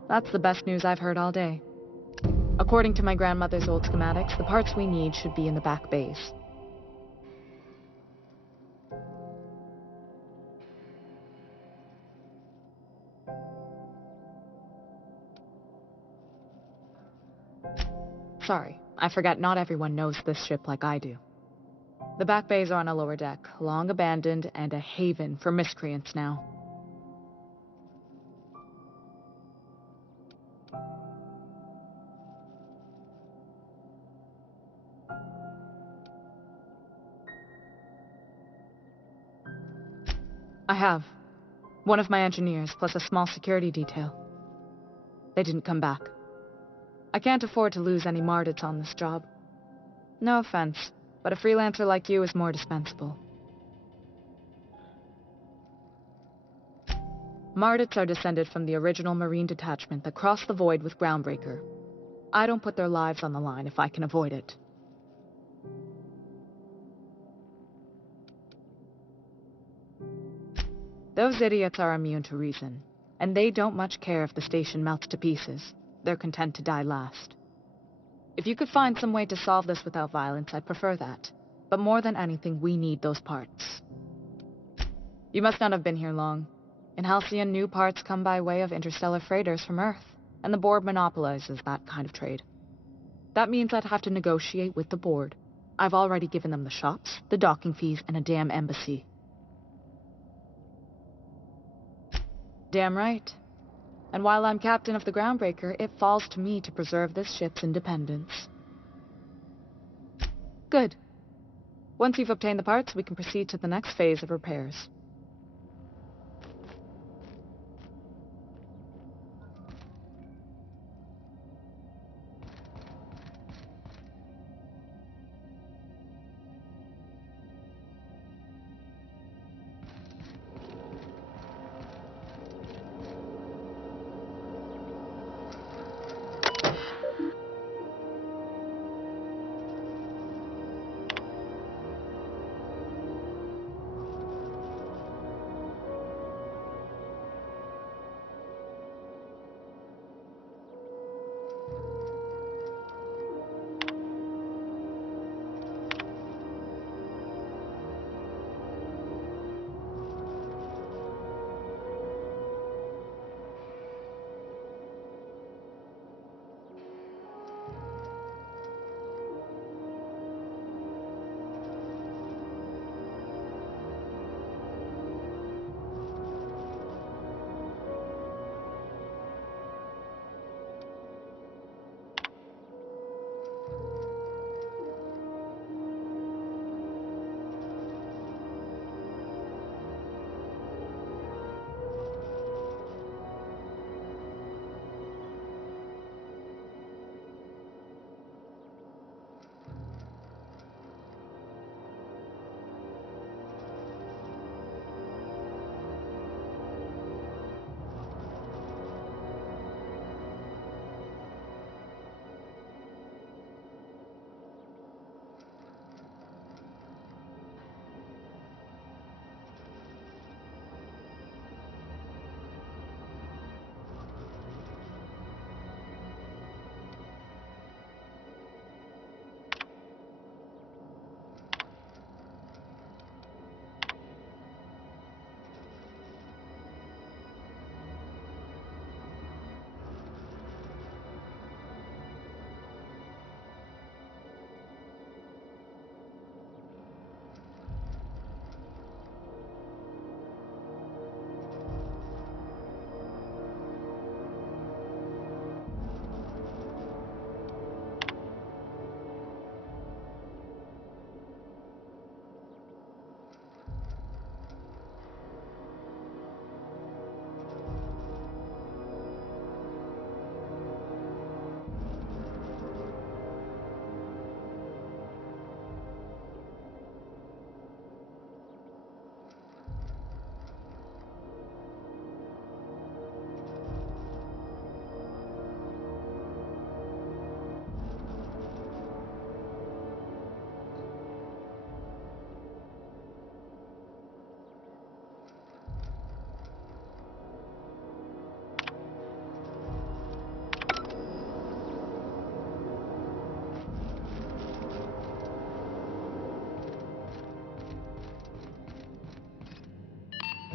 That's the best news I've heard all day. According to my grandmother's old schematics, the parts we need should be in the back bays. Sorry, I forgot not everyone knows this ship like I do. The back bays are on a lower deck, long abandoned and a haven for miscreants now. I have. One of my engineers, plus a small security detail. They didn't come back. I can't afford to lose any Mardits on this job. No offense, but a freelancer like you is more dispensable. Mardits are descended from the original Marine detachment that crossed the void with Groundbreaker. I don't put their lives on the line if I can avoid it. Those idiots are immune to reason, and they don't much care if the station melts to pieces. They're content to die last. If you could find some way to solve this without violence, I'd prefer that. But more than anything, we need those parts. You must not have been here long. In Halcyon, new parts come by way of interstellar freighters from Earth, and the board monopolizes that kind of trade. That means I'd have to negotiate with the board. I've already given them the shops, the docking fees, and a damn embassy. Damn right. And while I'm captain of the Groundbreaker, it falls to me to preserve this ship's independence. Good. Once you've obtained the parts, we can proceed to the next phase of repairs.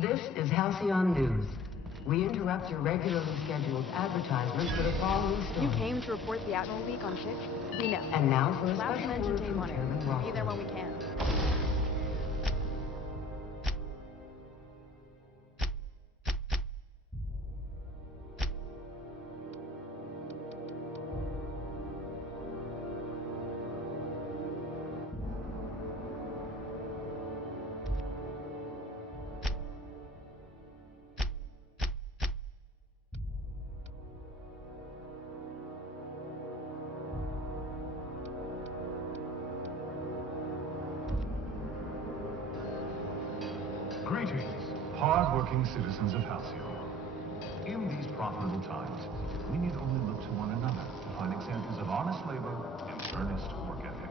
This is Halcyon News. We interrupt your regularly scheduled advertisement for the following story. You came to report the Admiral leak on 6? We know. And now for a Last special mention word tape from on it. Chairman We'll be Rothman. there when we can. Greetings, hard-working citizens of Halcyon. In these profitable times, we need only look to one another to find examples of honest labor and earnest work ethic.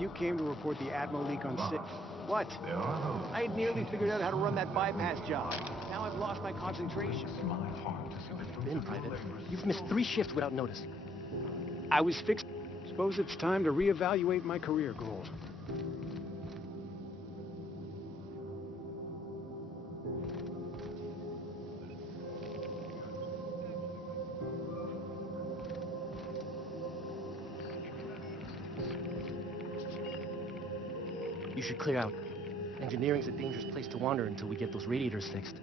You came to report the Admiral leak on 6. What? There are those. I had nearly figured out how to run that bypass job. Now I've lost my concentration. Been private. You've missed 3 shifts without notice. I was fixed. Suppose it's time to reevaluate my career goals. You should clear out. Engineering's a dangerous place to wander until we get those radiators fixed.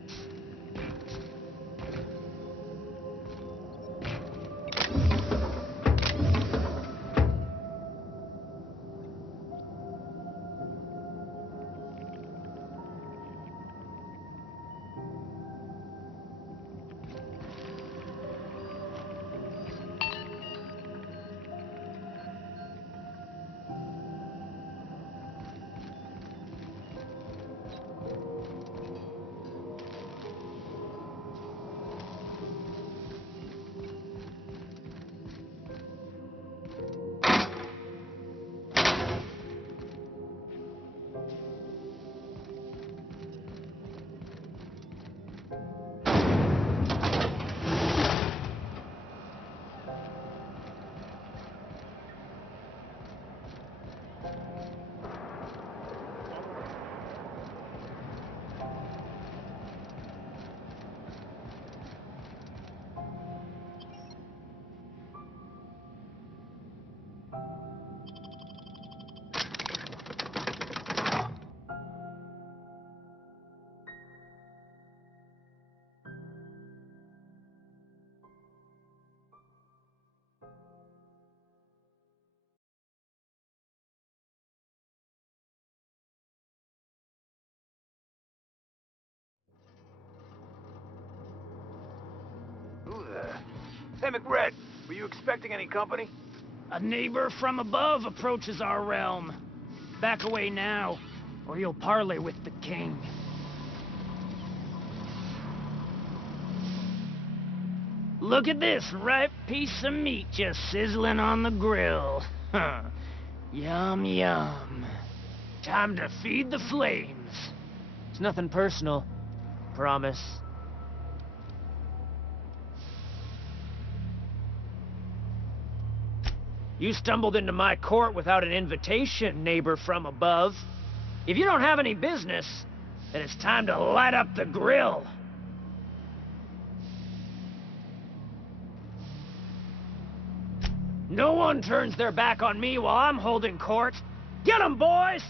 Who there? Hey, McRed, were you expecting any company? A neighbor from above approaches our realm. Back away now, or you'll parley with the king. Look at this ripe piece of meat just sizzling on the grill. Huh. Yum, yum. Time to feed the flames. It's nothing personal. Promise. You stumbled into my court without an invitation, neighbor from above. If you don't have any business, then it's time to light up the grill. No one turns their back on me while I'm holding court. Get 'em, boys!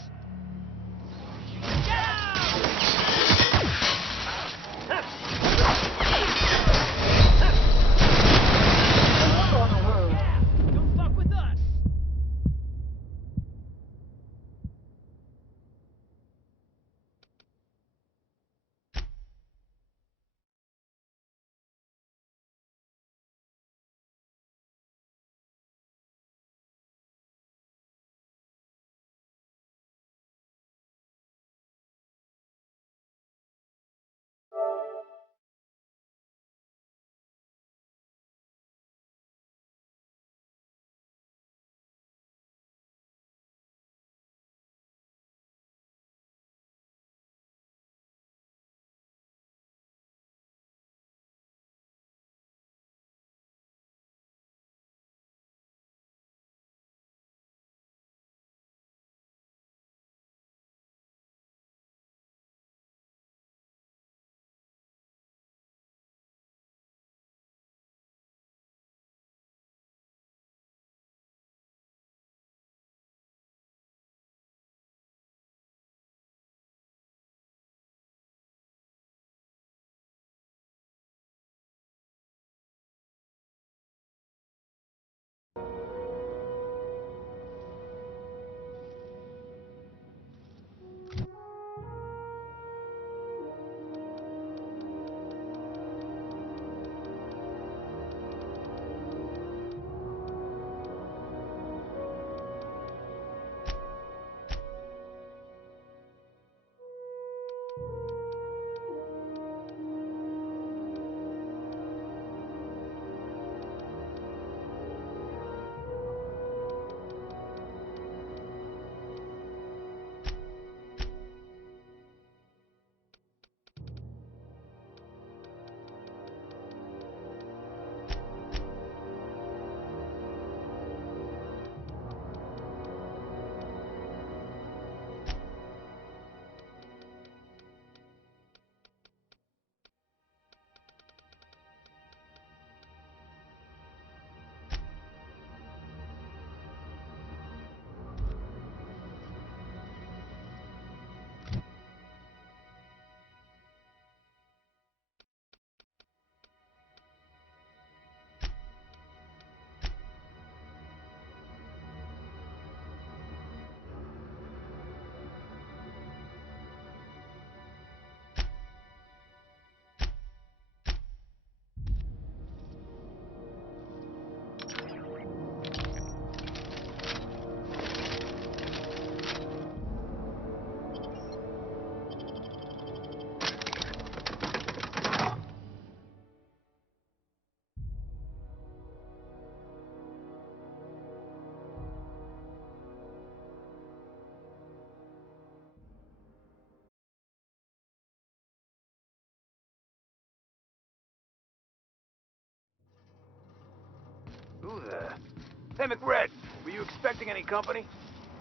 Hey, McRed, were you expecting any company?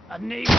A neighbor.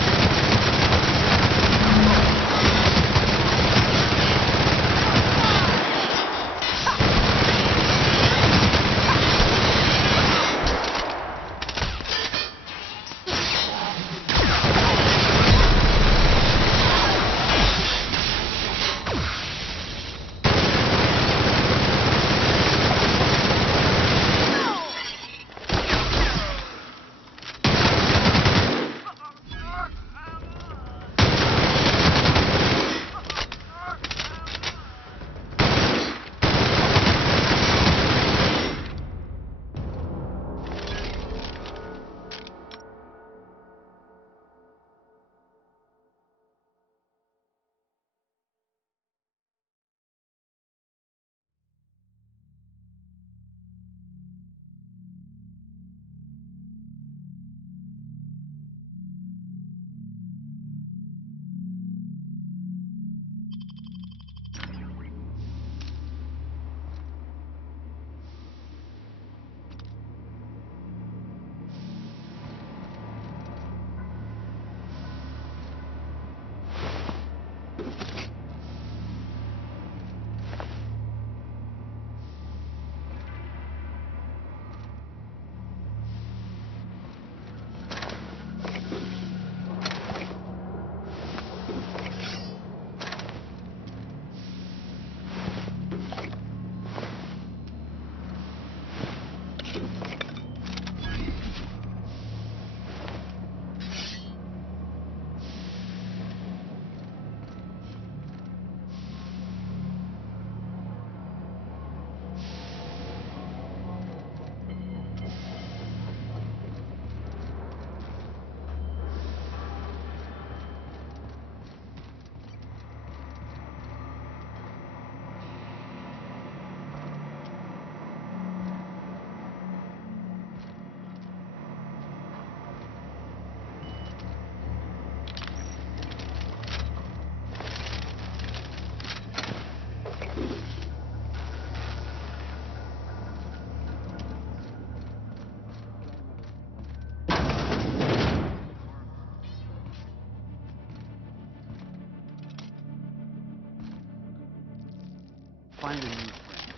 Find a new friend.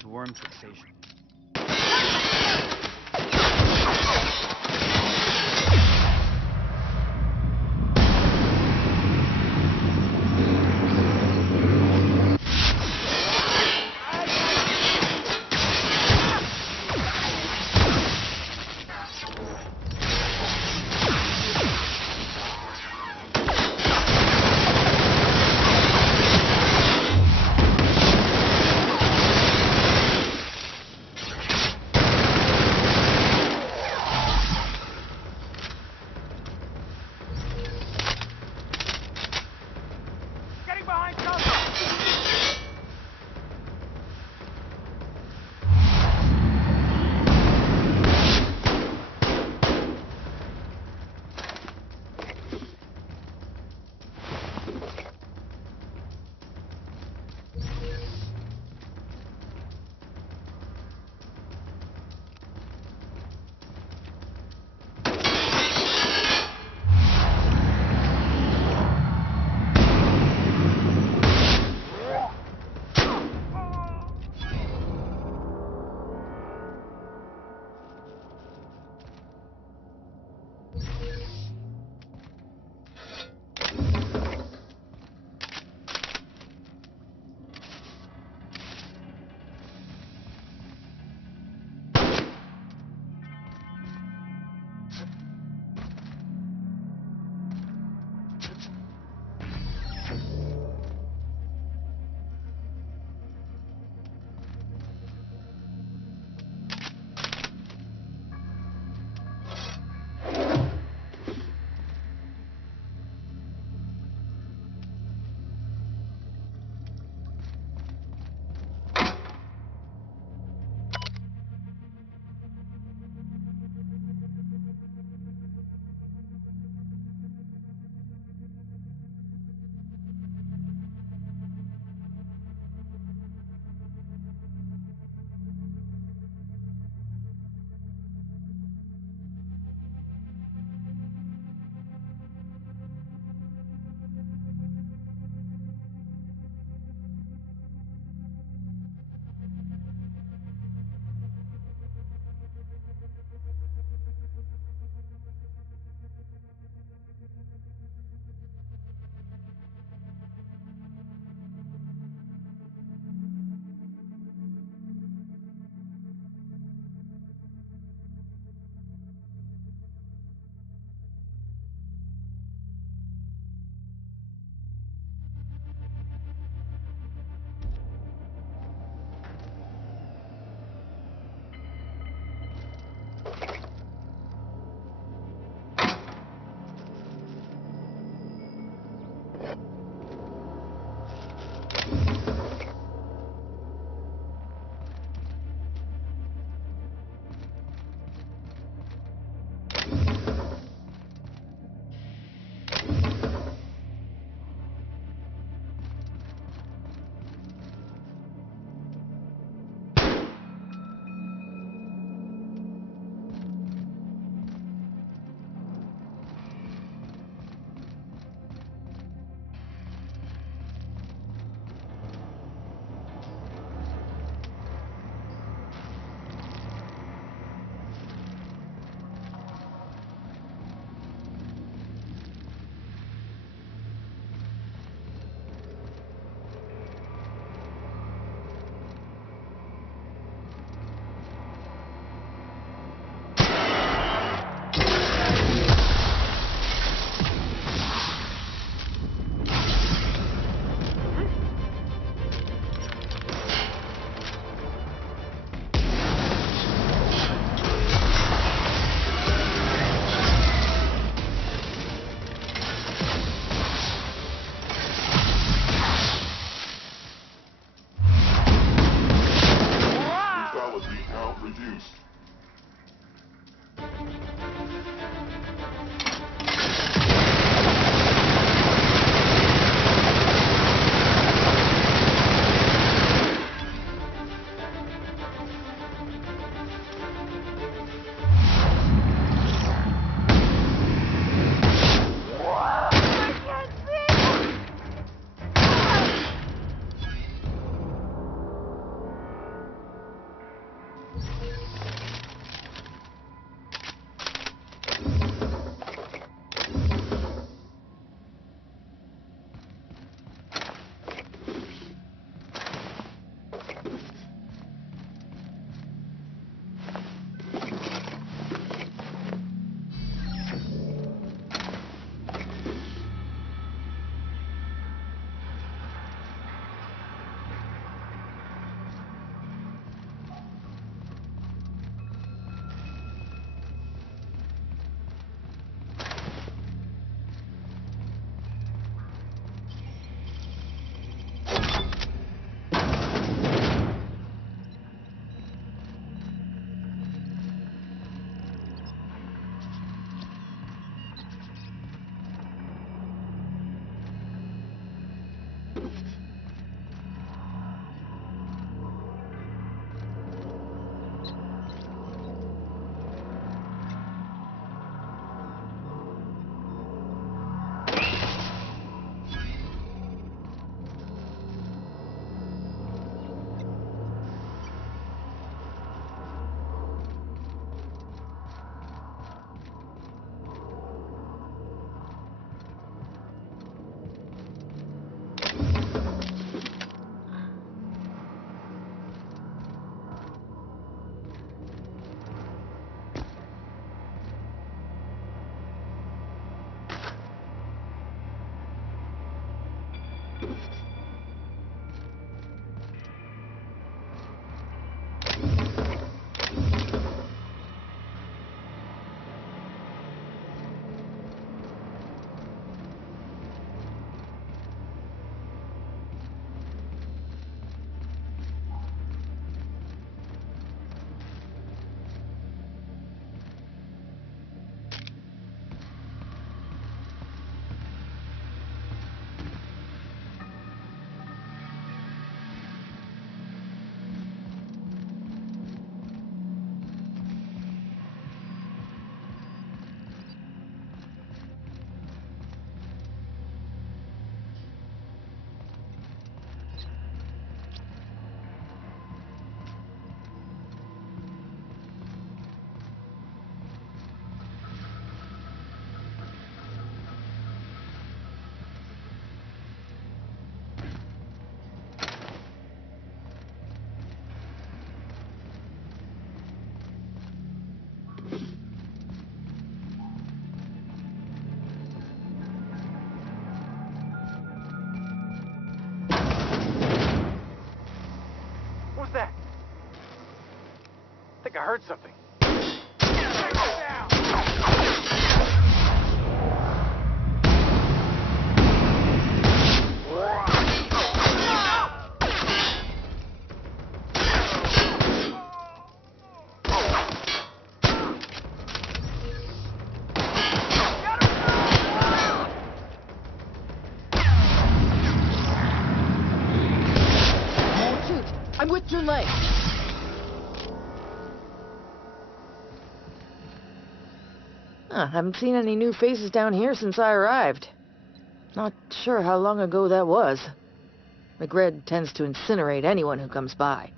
Swarm fixation. I heard something. with your leg. Haven't seen any new faces down here since I arrived. Not sure how long ago that was. McRed tends to incinerate anyone who comes by.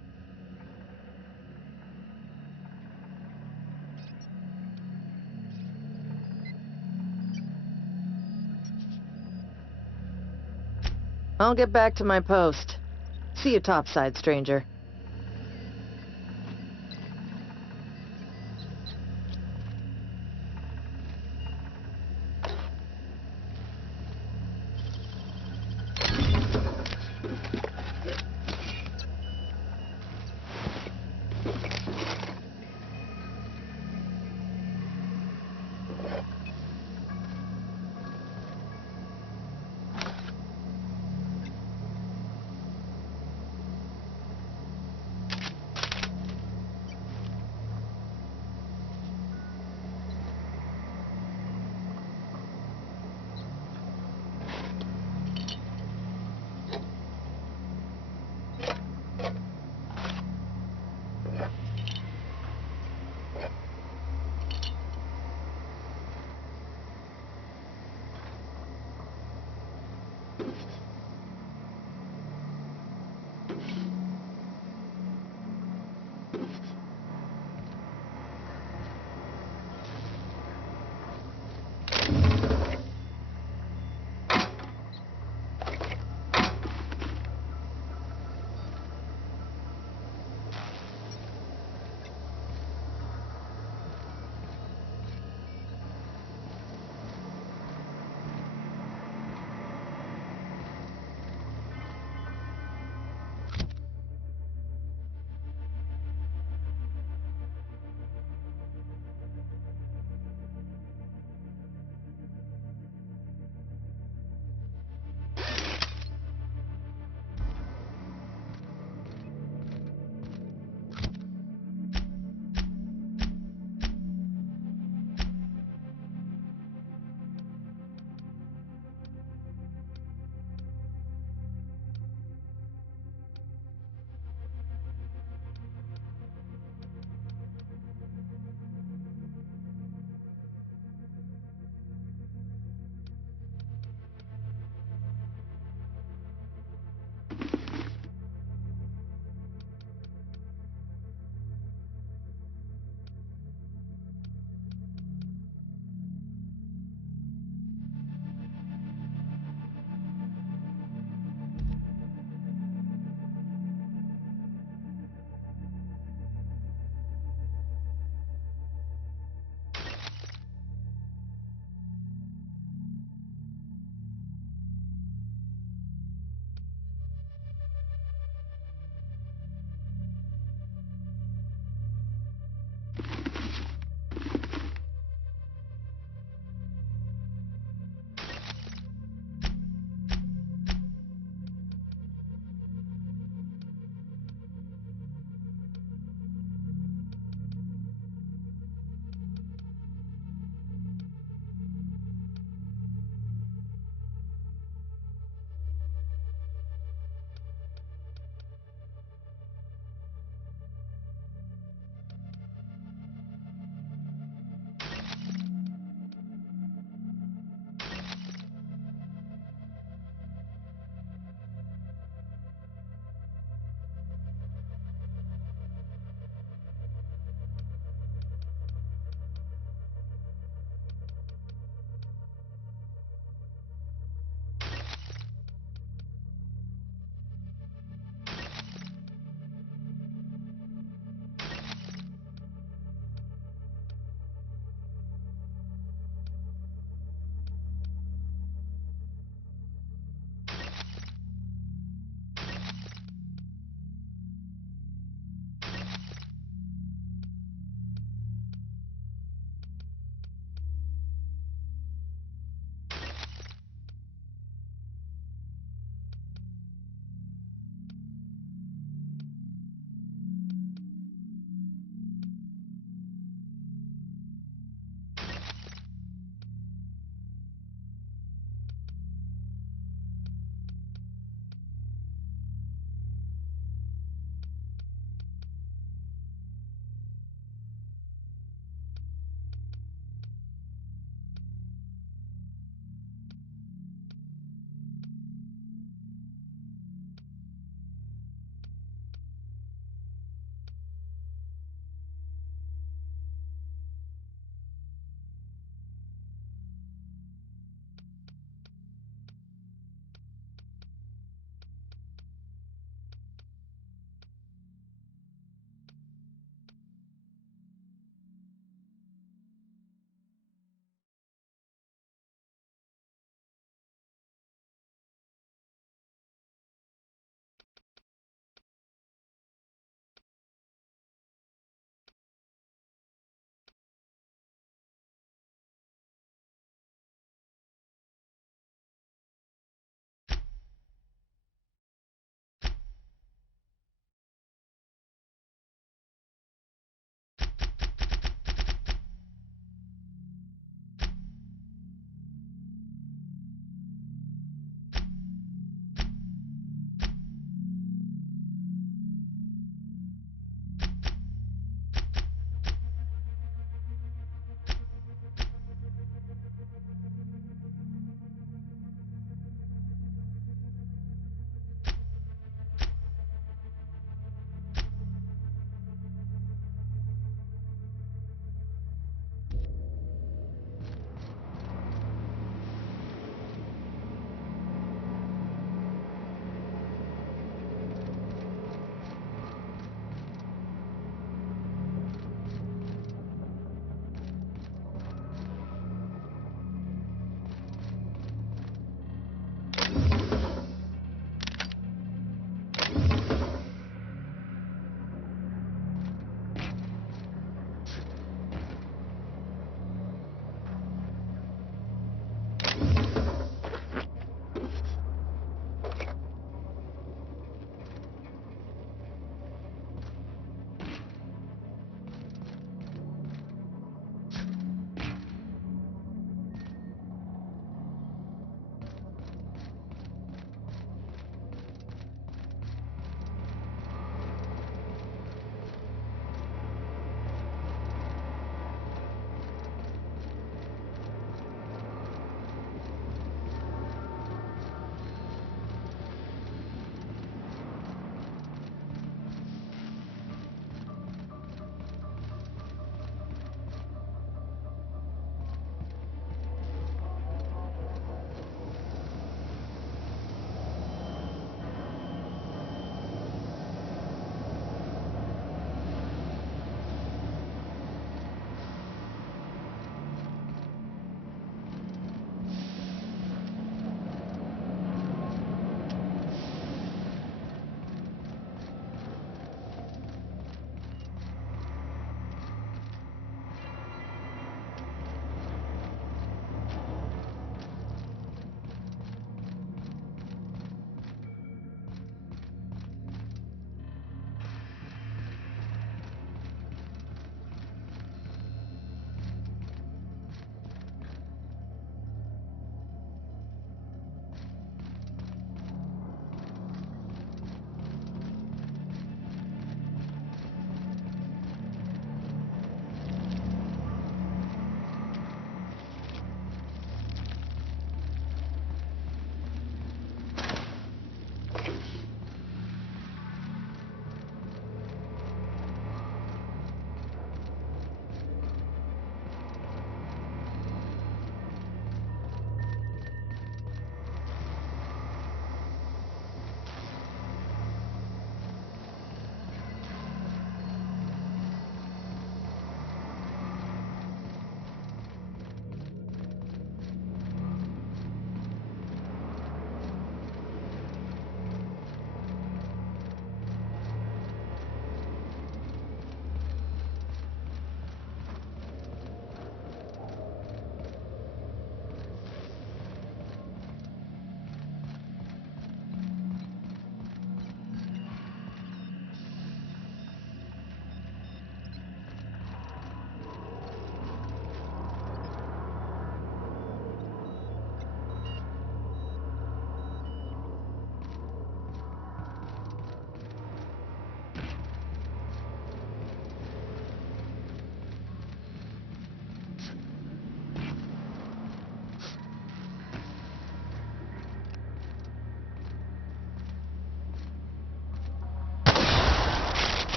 I'll get back to my post. See you topside, stranger.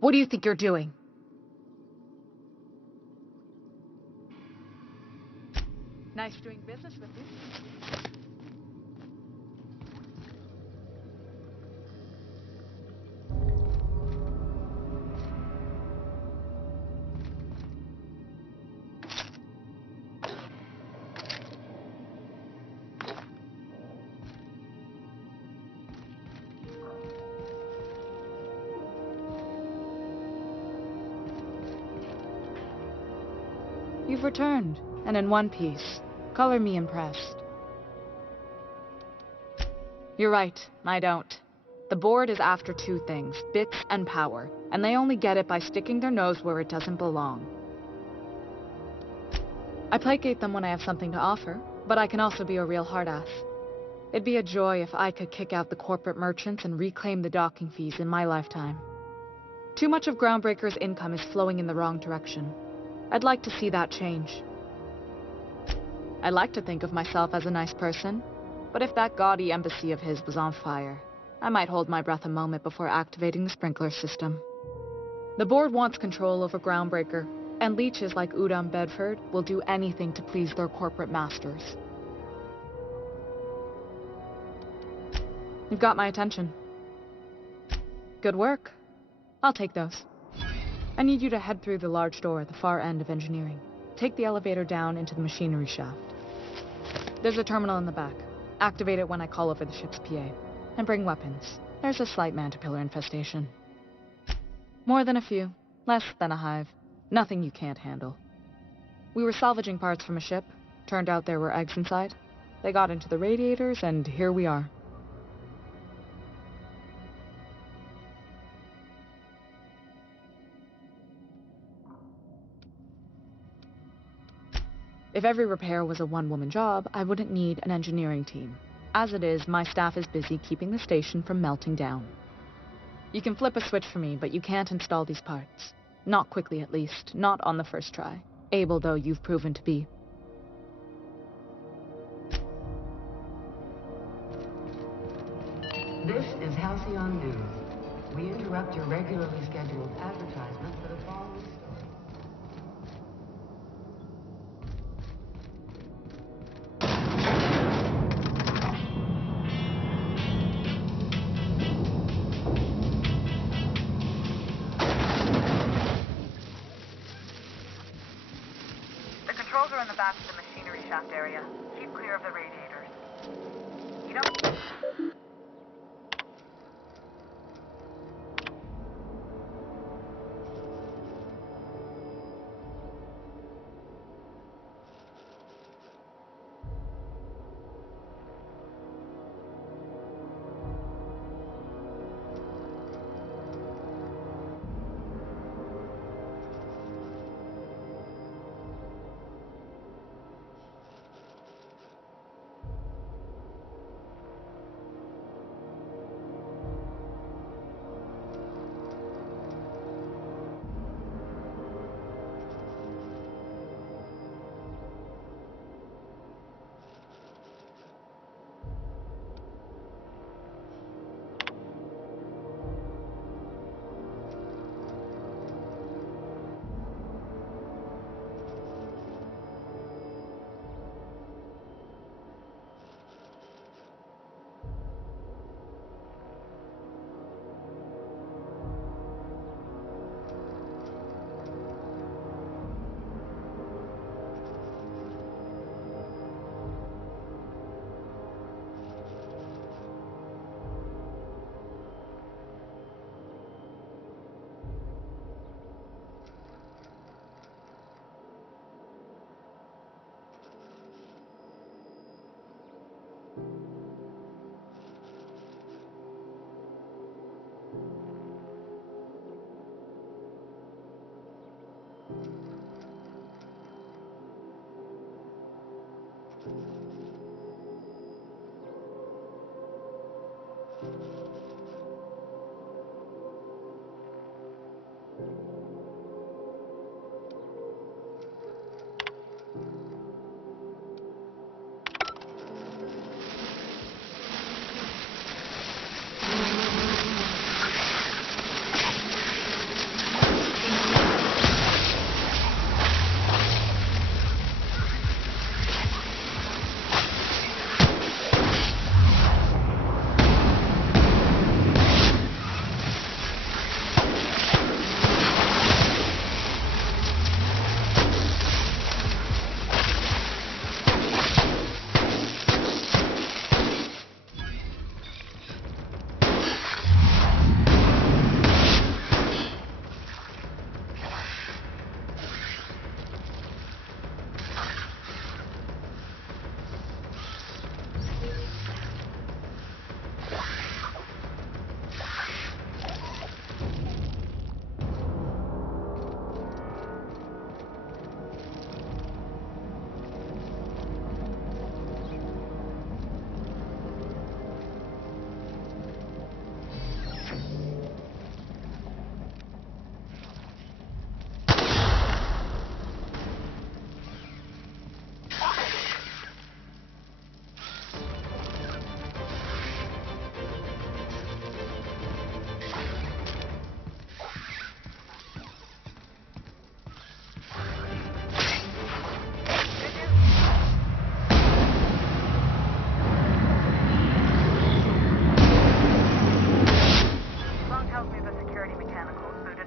What do you think you're doing? Nice doing business with you. You've returned, and in one piece. Color me impressed. You're right, I don't. The board is after two things, bits and power, and they only get it by sticking their nose where it doesn't belong. I placate them when I have something to offer, but I can also be a real hard-ass. It'd be a joy if I could kick out the corporate merchants and reclaim the docking fees in my lifetime. Too much of Groundbreaker's income is flowing in the wrong direction. I'd like to see that change. I'd like to think of myself as a nice person, but if that gaudy embassy of his was on fire, I might hold my breath a moment before activating the sprinkler system. The board wants control over Groundbreaker, and leeches like Udom Bedford will do anything to please their corporate masters. You've got my attention. Good work. I'll take those. I need you to head through the large door at the far end of engineering. Take the elevator down into the machinery shaft. There's a terminal in the back. Activate it when I call over the ship's PA. And bring weapons. There's a slight mantipillar infestation. More than a few. Less than a hive. Nothing you can't handle. We were salvaging parts from a ship. Turned out there were eggs inside. They got into the radiators, and here we are. If every repair was a one-woman job, I wouldn't need an engineering team. As it is, my staff is busy keeping the station from melting down. You can flip a switch for me, but you can't install these parts. Not quickly, at least. Not on the first try. Able, though, you've proven to be. This is Halcyon News. We interrupt your regularly scheduled advertisement for the following story. The controls are in the back of the machinery shaft area. Keep clear of the radiators. You know...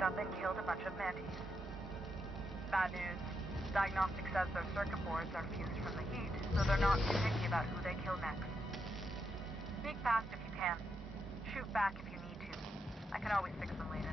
ended up and killed a bunch of mantis. Bad news. Diagnostic says their circuit boards are fused from the heat, so they're not too picky about who they kill next. Sneak past if you can. Shoot back if you need to. I can always fix them later.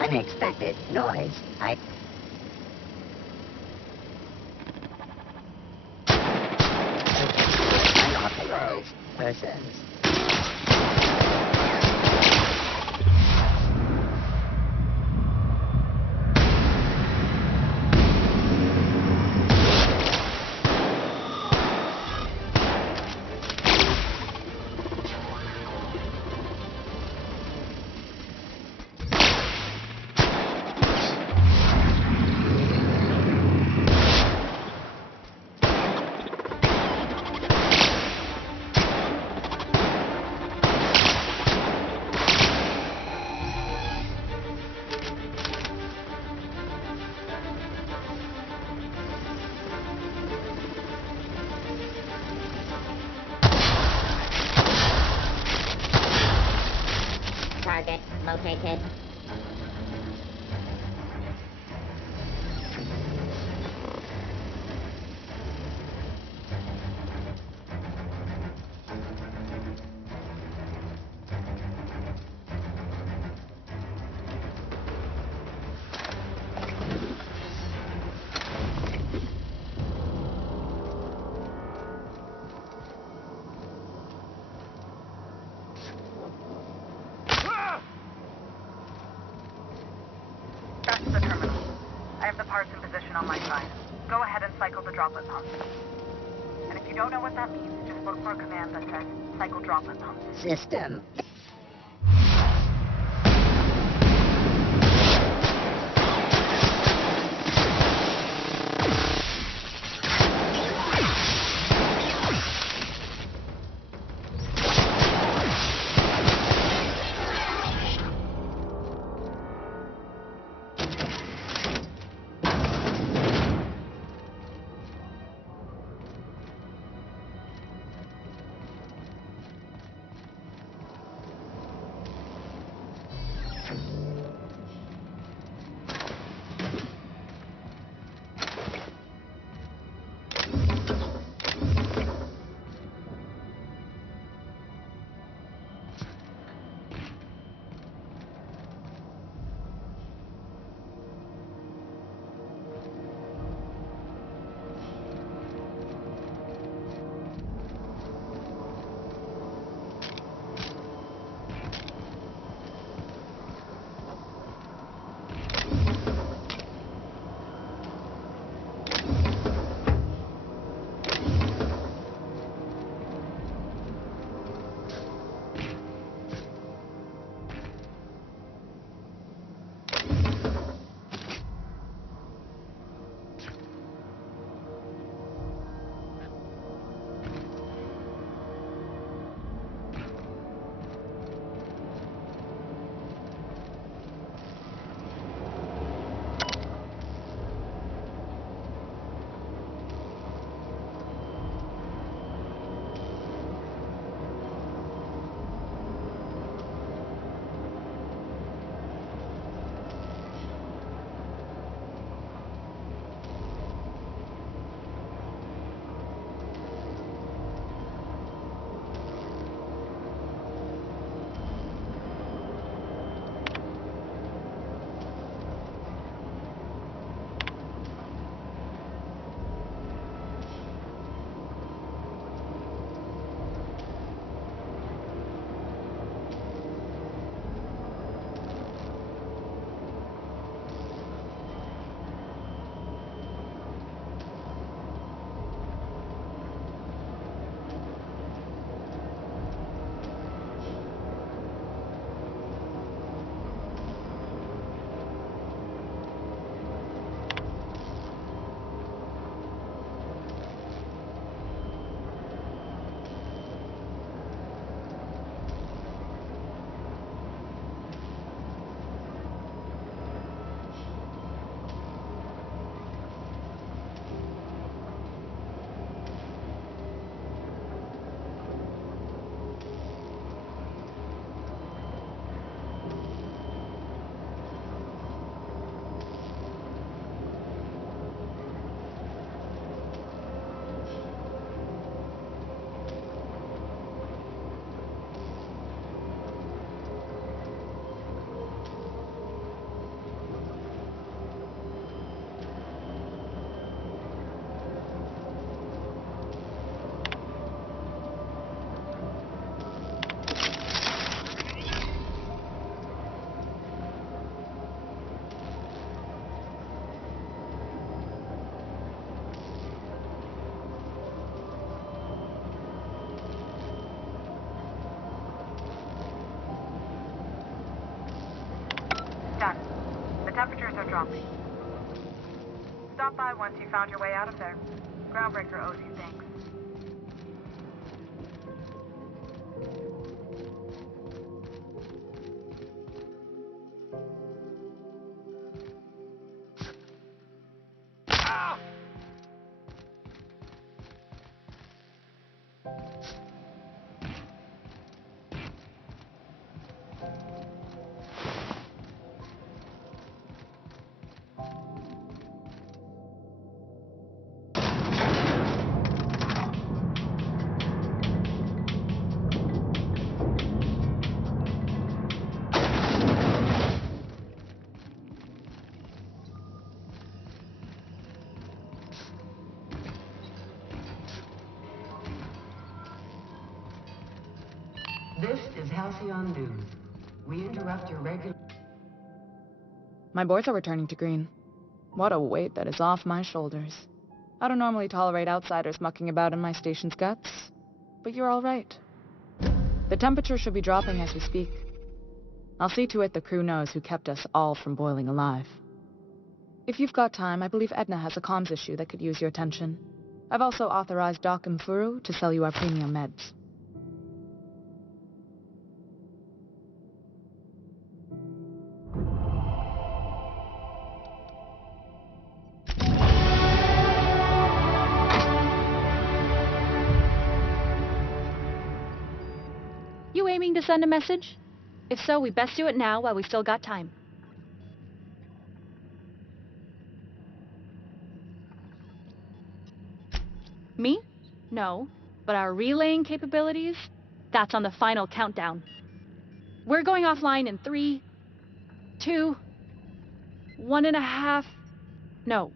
Unexpected noise. Unauthorized persons. Target located. That's the terminal. I have the parts in position on my side. Go ahead and cycle the droplet pump. And if you don't know what that means, just look for a command that says cycle droplet pump. System. dropping. Stop by once you found your way out of there. Groundbreaker owes you thanks. This is Halcyon News. We interrupt your regular... My boys are returning to Green. What a weight that is off my shoulders. I don't normally tolerate outsiders mucking about in my station's guts, but you're all right. The temperature should be dropping as we speak. I'll see to it the crew knows who kept us all from boiling alive. If you've got time, I believe Edna has a comms issue that could use your attention. I've also authorized Doc and Furu to sell you our premium meds. You aiming to send a message? If so, we best do it now while we still got time. Me? No. But our relaying capabilities? That's on the final countdown. We're going offline in 3, 2, 1.5... No.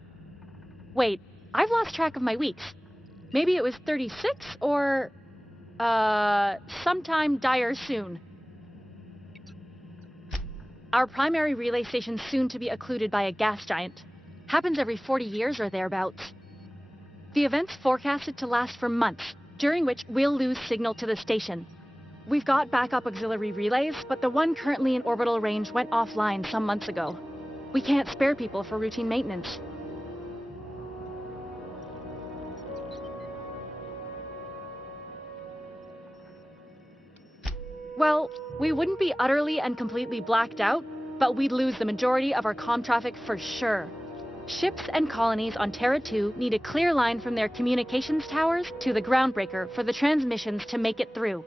Wait, I've lost track of my weeks. Maybe it was 36 or... sometime dire soon. Our primary relay station's soon to be occluded by a gas giant. Happens every 40 years or thereabouts. The event's forecasted to last for months, during which we'll lose signal to the station. We've got backup auxiliary relays, but the one currently in orbital range went offline some months ago. We can't spare people for routine maintenance. Well, we wouldn't be utterly and completely blacked out, but we'd lose the majority of our comm traffic for sure. Ships and colonies on Terra 2 need a clear line from their communications towers to the groundbreaker for the transmissions to make it through.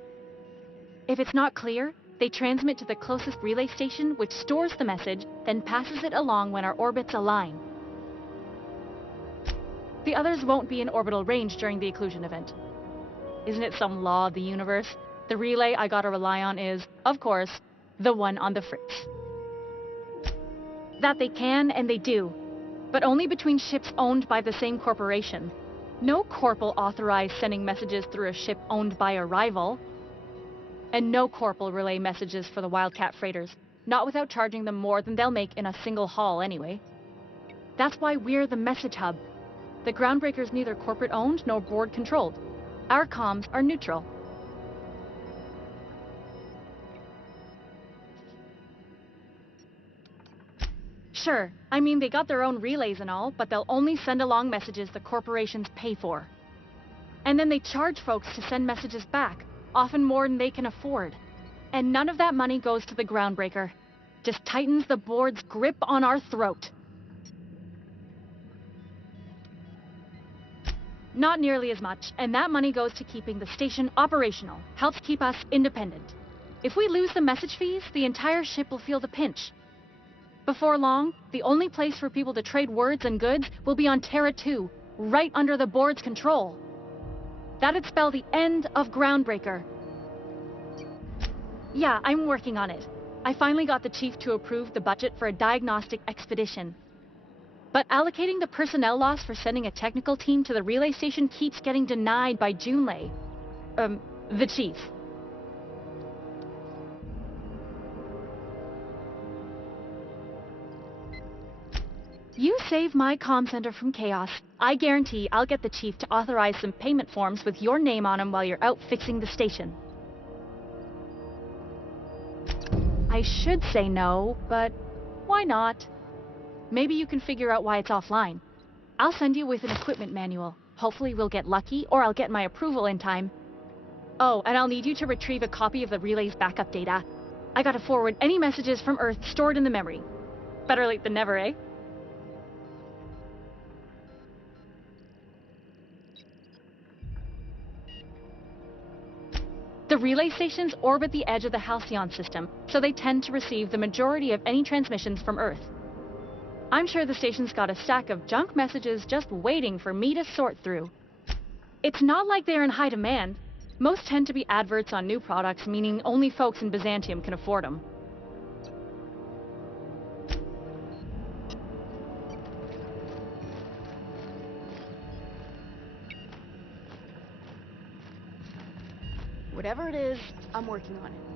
If it's not clear, they transmit to the closest relay station, which stores the message, then passes it along when our orbits align. The others won't be in orbital range during the occlusion event. Isn't it some law of the universe? The relay I gotta rely on is, of course, the one on the fritz. That they can and they do, but only between ships owned by the same corporation. No corp will authorize sending messages through a ship owned by a rival. And no corp will relay messages for the Wildcat freighters, not without charging them more than they'll make in a single haul anyway. That's why we're the message hub. The groundbreaker's neither corporate owned nor board controlled. Our comms are neutral. Sure, I mean they got their own relays and all, but they'll only send along messages the corporations pay for. And then they charge folks to send messages back, often more than they can afford. And none of that money goes to the groundbreaker. Just tightens the board's grip on our throat. Not nearly as much, and that money goes to keeping the station operational, helps keep us independent. If we lose the message fees, the entire ship will feel the pinch. Before long, the only place for people to trade words and goods will be on Terra 2, right under the board's control. That'd spell the end of Groundbreaker. Yeah, I'm working on it. I finally got the chief to approve the budget for a diagnostic expedition. But allocating the personnel loss for sending a technical team to the relay station keeps getting denied by Junlei. The chief. You save my comm center from chaos. I guarantee I'll get the chief to authorize some payment forms with your name on them while you're out fixing the station. I should say no, but why not? Maybe you can figure out why it's offline. I'll send you with an equipment manual. Hopefully we'll get lucky, or I'll get my approval in time. Oh, and I'll need you to retrieve a copy of the relay's backup data. I gotta forward any messages from Earth stored in the memory. Better late than never, eh? The relay stations orbit the edge of the Halcyon system, so they tend to receive the majority of any transmissions from Earth. I'm sure the station's got a stack of junk messages just waiting for me to sort through. It's not like they're in high demand. Most tend to be adverts on new products, meaning only folks in Byzantium can afford them. Whatever it is, I'm working on it.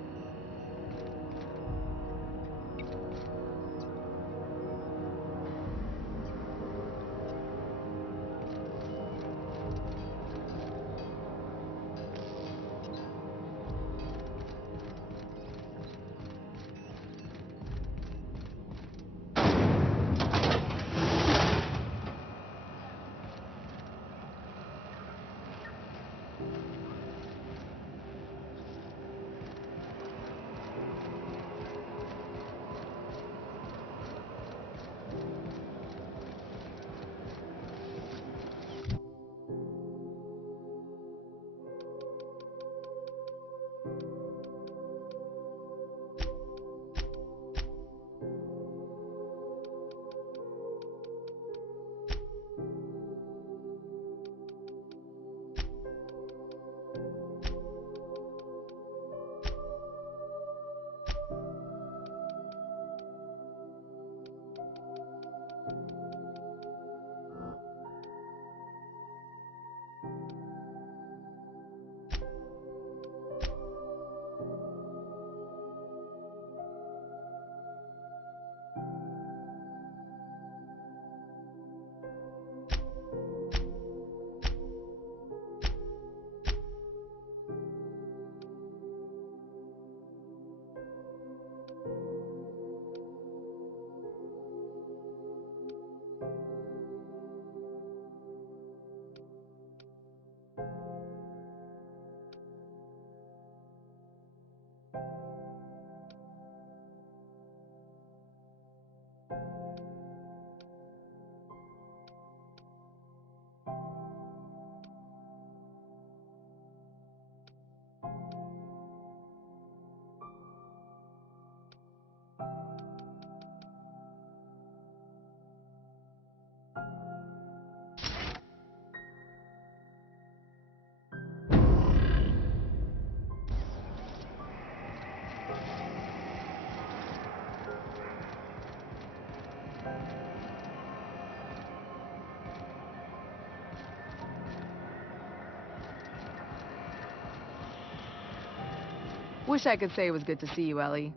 Wish I could say it was good to see you, Ellie.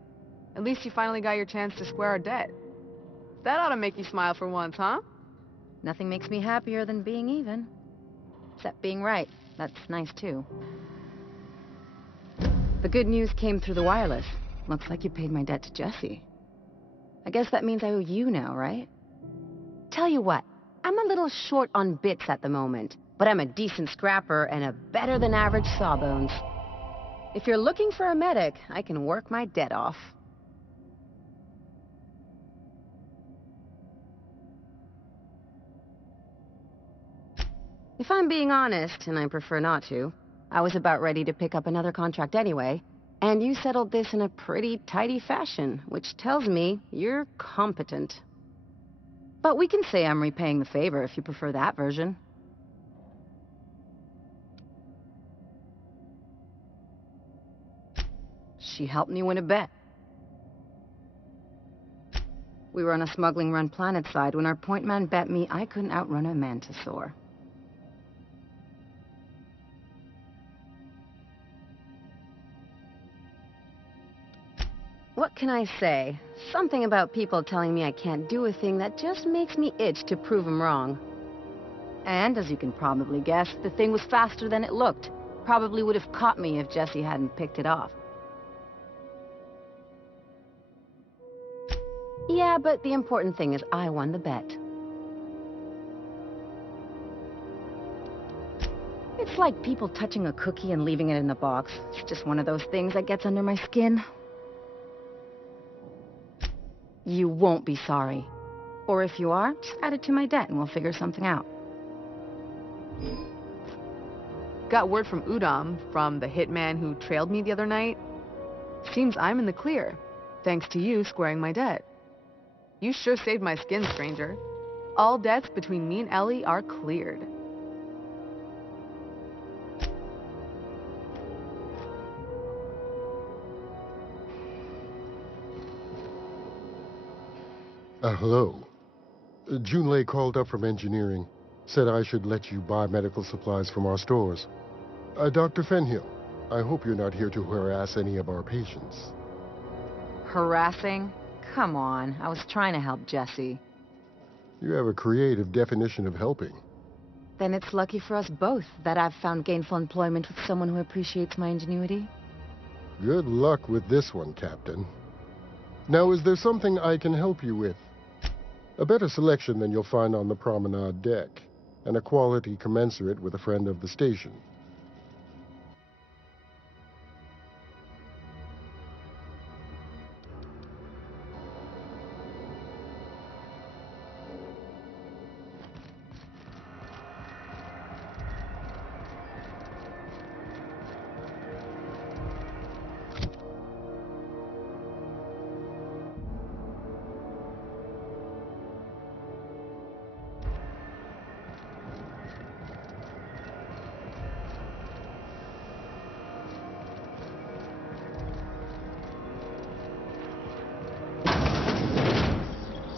At least you finally got your chance to square our debt. That ought to make you smile for once, huh? Nothing makes me happier than being even. Except being right. That's nice, too. The good news came through the wireless. Looks like you paid my debt to Jesse. I guess that means I owe you now, right? Tell you what, I'm a little short on bits at the moment, but I'm a decent scrapper and a better-than-average sawbones. If you're looking for a medic, I can work my debt off. If I'm being honest, and I prefer not to, I was about ready to pick up another contract anyway, and you settled this in a pretty tidy fashion, which tells me you're competent. But we can say I'm repaying the favor if you prefer that version. She helped me win a bet. We were on a smuggling run planetside when our point man bet me I couldn't outrun a mantisaur. What can I say? Something about people telling me I can't do a thing that just makes me itch to prove them wrong. And, as you can probably guess, the thing was faster than it looked. Probably would have caught me if Jesse hadn't picked it off. Yeah, but the important thing is I won the bet. It's like people touching a cookie and leaving it in the box. It's just one of those things that gets under my skin. You won't be sorry. Or if you are, just add it to my debt and we'll figure something out. Got word from Udom, from the hitman who trailed me the other night. Seems I'm in the clear, thanks to you squaring my debt. You sure saved my skin, stranger. All debts between me and Ellie are cleared. Hello. Junlei called up from engineering. Said I should let you buy medical supplies from our stores. Dr. Fenhill, I hope you're not here to harass any of our patients. Harassing? Come on, I was trying to help Jesse. You have a creative definition of helping. Then it's lucky for us both that I've found gainful employment with someone who appreciates my ingenuity. Good luck with this one, Captain. Now, is there something I can help you with? A better selection than you'll find on the promenade deck, and a quality commensurate with a friend of the station.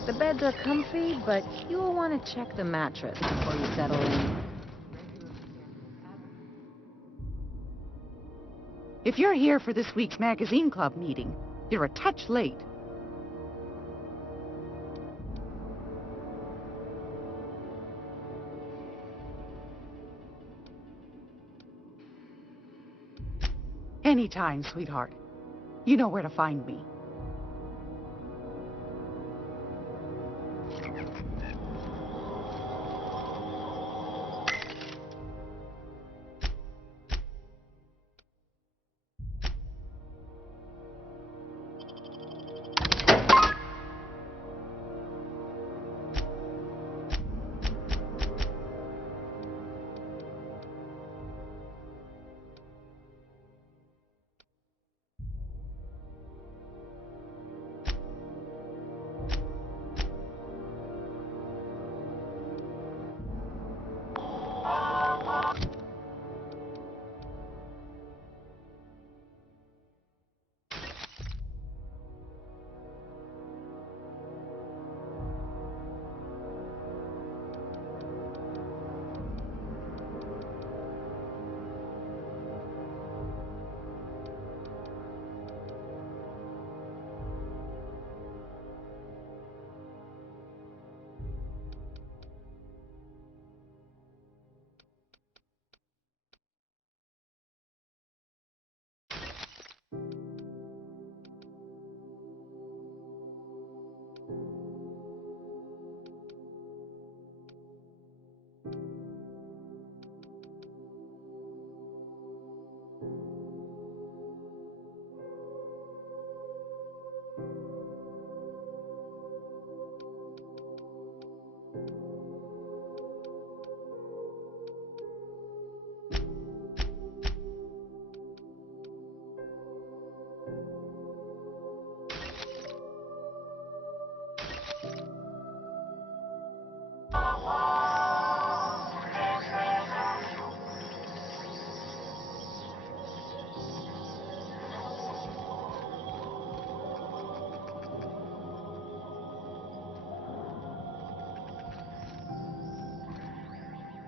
The beds are comfy, but you'll want to check the mattress before you settle in. If you're here for this week's magazine club meeting, you're a touch late. Anytime, sweetheart. You know where to find me.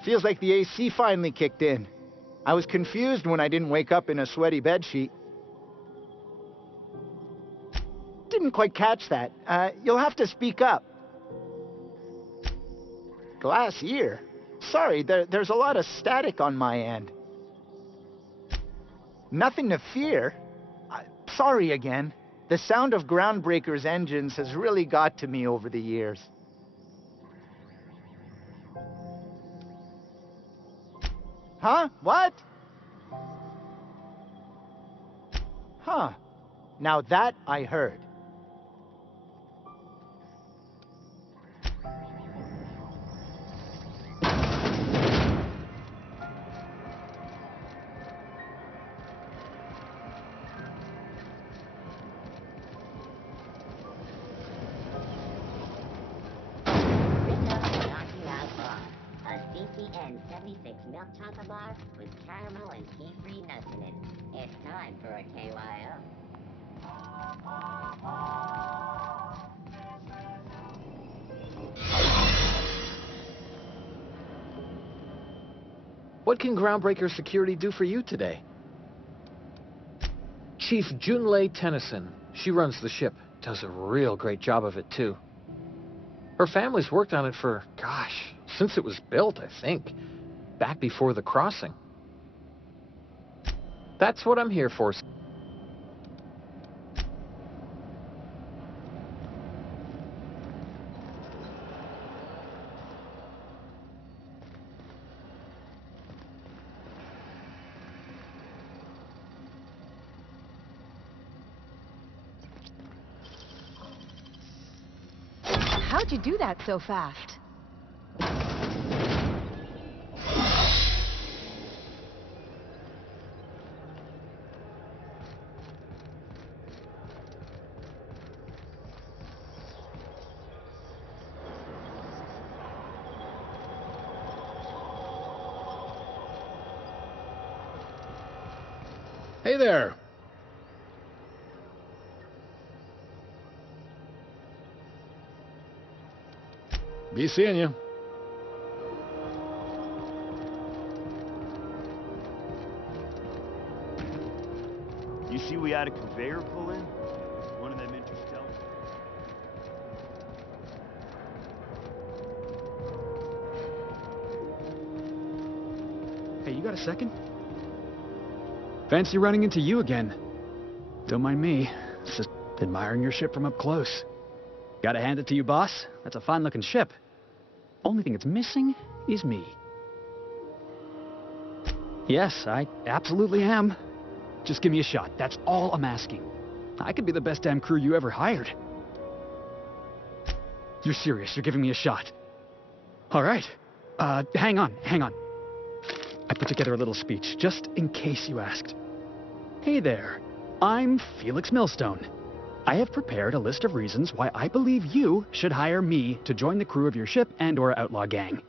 Feels like the AC finally kicked in. I was confused when I didn't wake up in a sweaty bedsheet. Didn't quite catch that. You'll have to speak up. Glass ear? Sorry, there's a lot of static on my end. Nothing to fear. Sorry again. The sound of Groundbreaker's engines has really got to me over the years. Huh? What? Huh. Now that I heard. CCN-76 milk chocolate bar with caramel and pea-free nuts in it. It's time for a KYO. What can Groundbreaker Security do for you today? Chief Junlei Tennyson. She runs the ship. Does a real great job of it, too. Her family's worked on it for, gosh, since it was built, I think. Back before the crossing. That's what I'm here for. How'd you do that so fast? Hey there. Be seeing you. You see we had a conveyor pull in? One of them interstellar. Hey, you got a second? Fancy running into you again. Don't mind me. It's just admiring your ship from up close. Gotta hand it to you, boss. That's a fine-looking ship. Only thing it's missing is me. Yes, I absolutely am. Just give me a shot. That's all I'm asking. I could be the best damn crew you ever hired. You're serious. You're giving me a shot. All right. Hang on. I put together a little speech, just in case you asked. Hey there. I'm Felix Millstone. I have prepared a list of reasons why I believe you should hire me to join the crew of your ship and/or outlaw gang.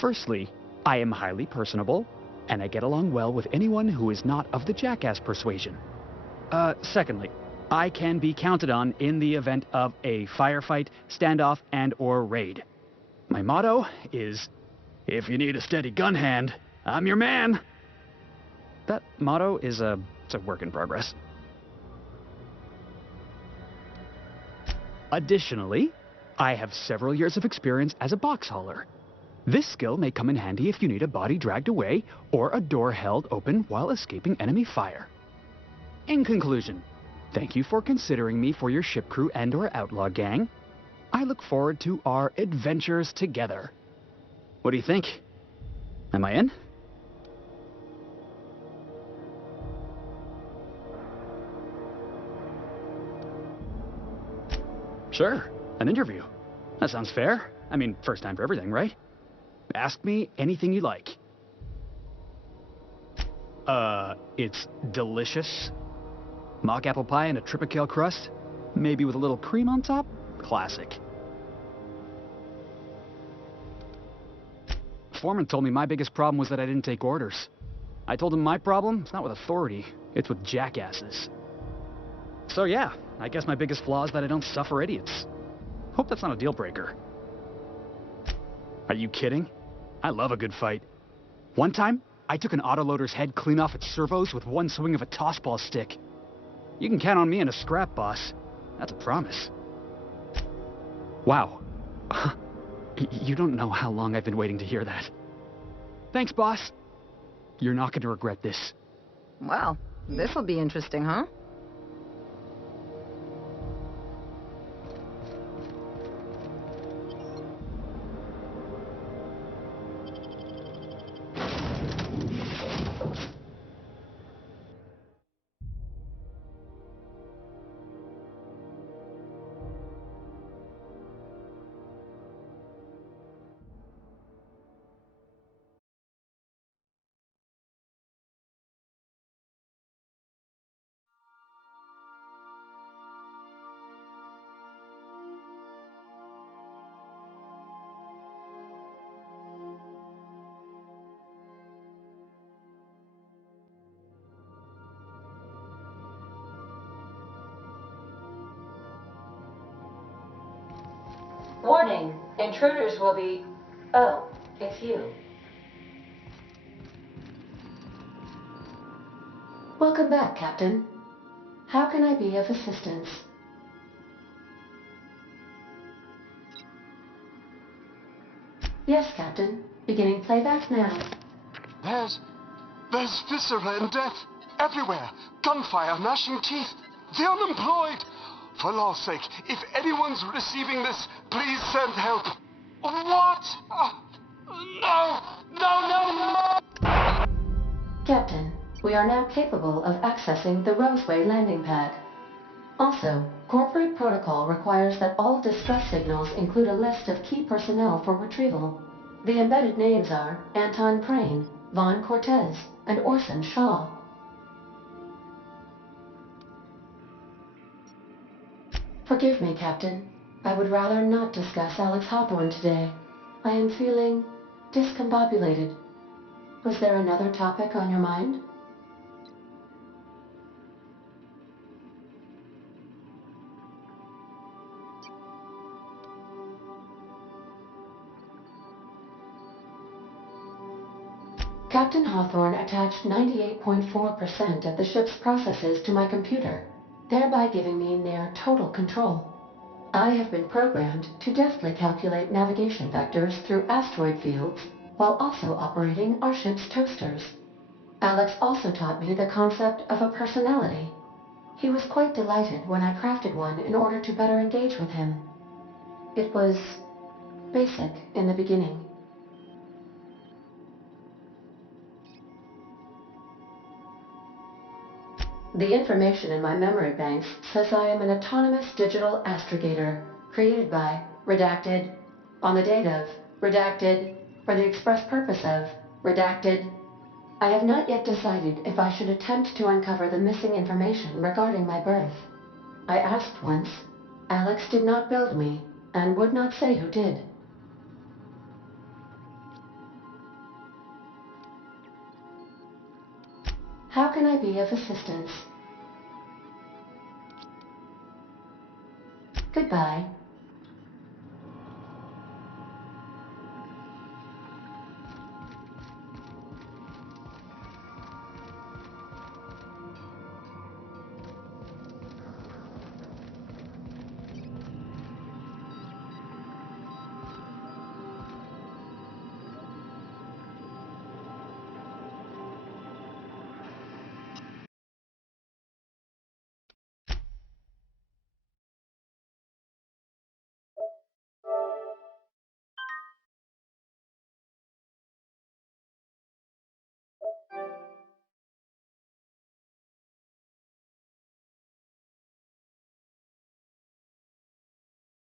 Firstly, I am highly personable, and I get along well with anyone who is not of the jackass persuasion. Secondly, I can be counted on in the event of a firefight, standoff, and/or raid. My motto is, if you need a steady gun hand, I'm your man. That motto is it's a work in progress. Additionally, I have several years of experience as a box hauler. This skill may come in handy if you need a body dragged away or a door held open while escaping enemy fire. In conclusion, thank you for considering me for your ship crew and/or outlaw gang. I look forward to our adventures together. What do you think? Am I in? Sure, an interview. That sounds fair. I mean, first time for everything, right? Ask me anything you like. It's delicious. Mock apple pie and a tripicale crust, maybe with a little cream on top. Classic. Foreman told me my biggest problem was that I didn't take orders. I told him my problem is not with authority, it's with jackasses. So yeah, I guess my biggest flaw is that I don't suffer idiots. Hope that's not a deal breaker. Are you kidding? I love a good fight. One time, I took an autoloader's head clean off its servos with one swing of a tossball stick. You can count on me in a scrap, boss. That's a promise. Wow. You don't know how long I've been waiting to hear that. Thanks, boss. You're not going to regret this. Well, this'll be interesting, huh? Warning, intruders will be... Oh, it's you. Welcome back, Captain. How can I be of assistance? Yes, Captain. Beginning playback now. There's viscera and death everywhere. Gunfire, gnashing teeth. The unemployed. For law's sake, if anyone's receiving this, please send help. What? No! No, no, no! Captain, we are now capable of accessing the Roseway landing pad. Also, corporate protocol requires that all distress signals include a list of key personnel for retrieval. The embedded names are Anton Crane, Vaughn Cortez, and Orson Shaw. Forgive me, Captain. I would rather not discuss Alex Hawthorne today. I am feeling discombobulated. Was there another topic on your mind? Captain Hawthorne attached 98.4% of the ship's processes to my computer, thereby giving me near total control. I have been programmed to deftly calculate navigation vectors through asteroid fields while also operating our ship's toasters. Alex also taught me the concept of a personality. He was quite delighted when I crafted one in order to better engage with him. It was basic in the beginning. The information in my memory banks says I am an autonomous digital astrogator, created by, redacted, on the date of, redacted, for the express purpose of, redacted. I have not yet decided if I should attempt to uncover the missing information regarding my birth. I asked once. Alex did not build me, and would not say who did. How can I be of assistance? Goodbye.